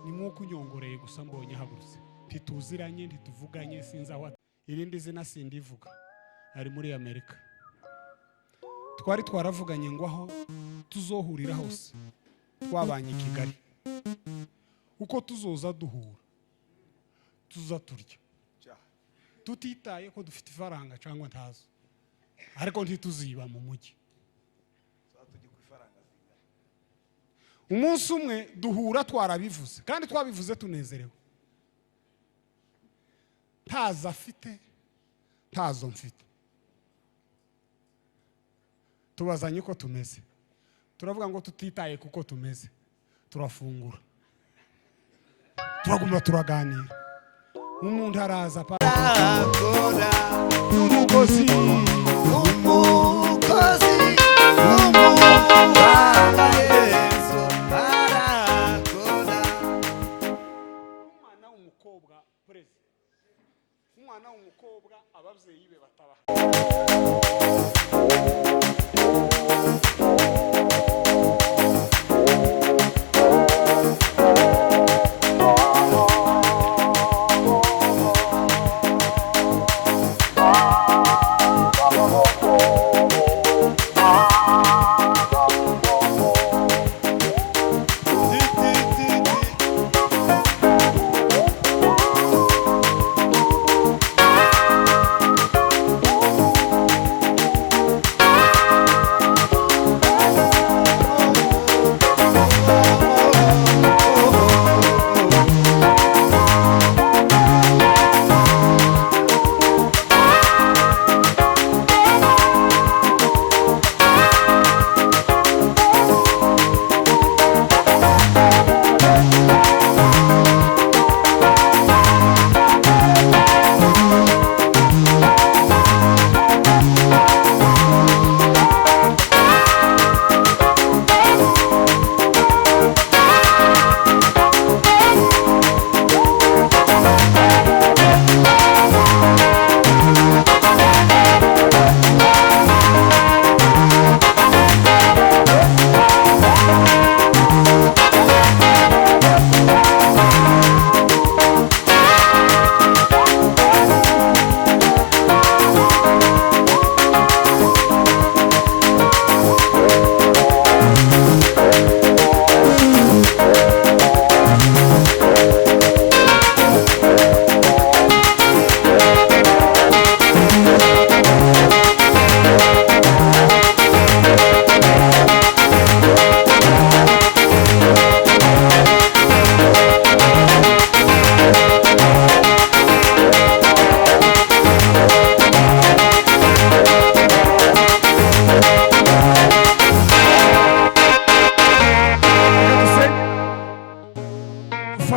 Ni mwo kunyongoreye gusa mbonye hagurutse. Tituziranye ntituvuganye sinza aho irindi zina sindivuga. Ari muri Amerika. Twari twaravuganye ngo aho tuzohurira hose. Twabanye Kigali. Uko tuzoza duhura. Tuza turya. Tutitaye ko dufite ifaranga cyangwa ntazo. Ariko ntituziba mu mujyi. Umunsi umwe duhura twarabivuze kandi twabivuze tunezerewe. Ntaza afite ntazo mfite. Tubazanye uko tumeze. Turavuga ngo tutitaye kuko tumeze. Turafungura. Turaguma turaganira. Umuntu araza parakora umukozi umwana w'umukobwa abavyeyi be bataba.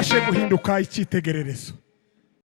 ubashe guhinduka icyitegererezo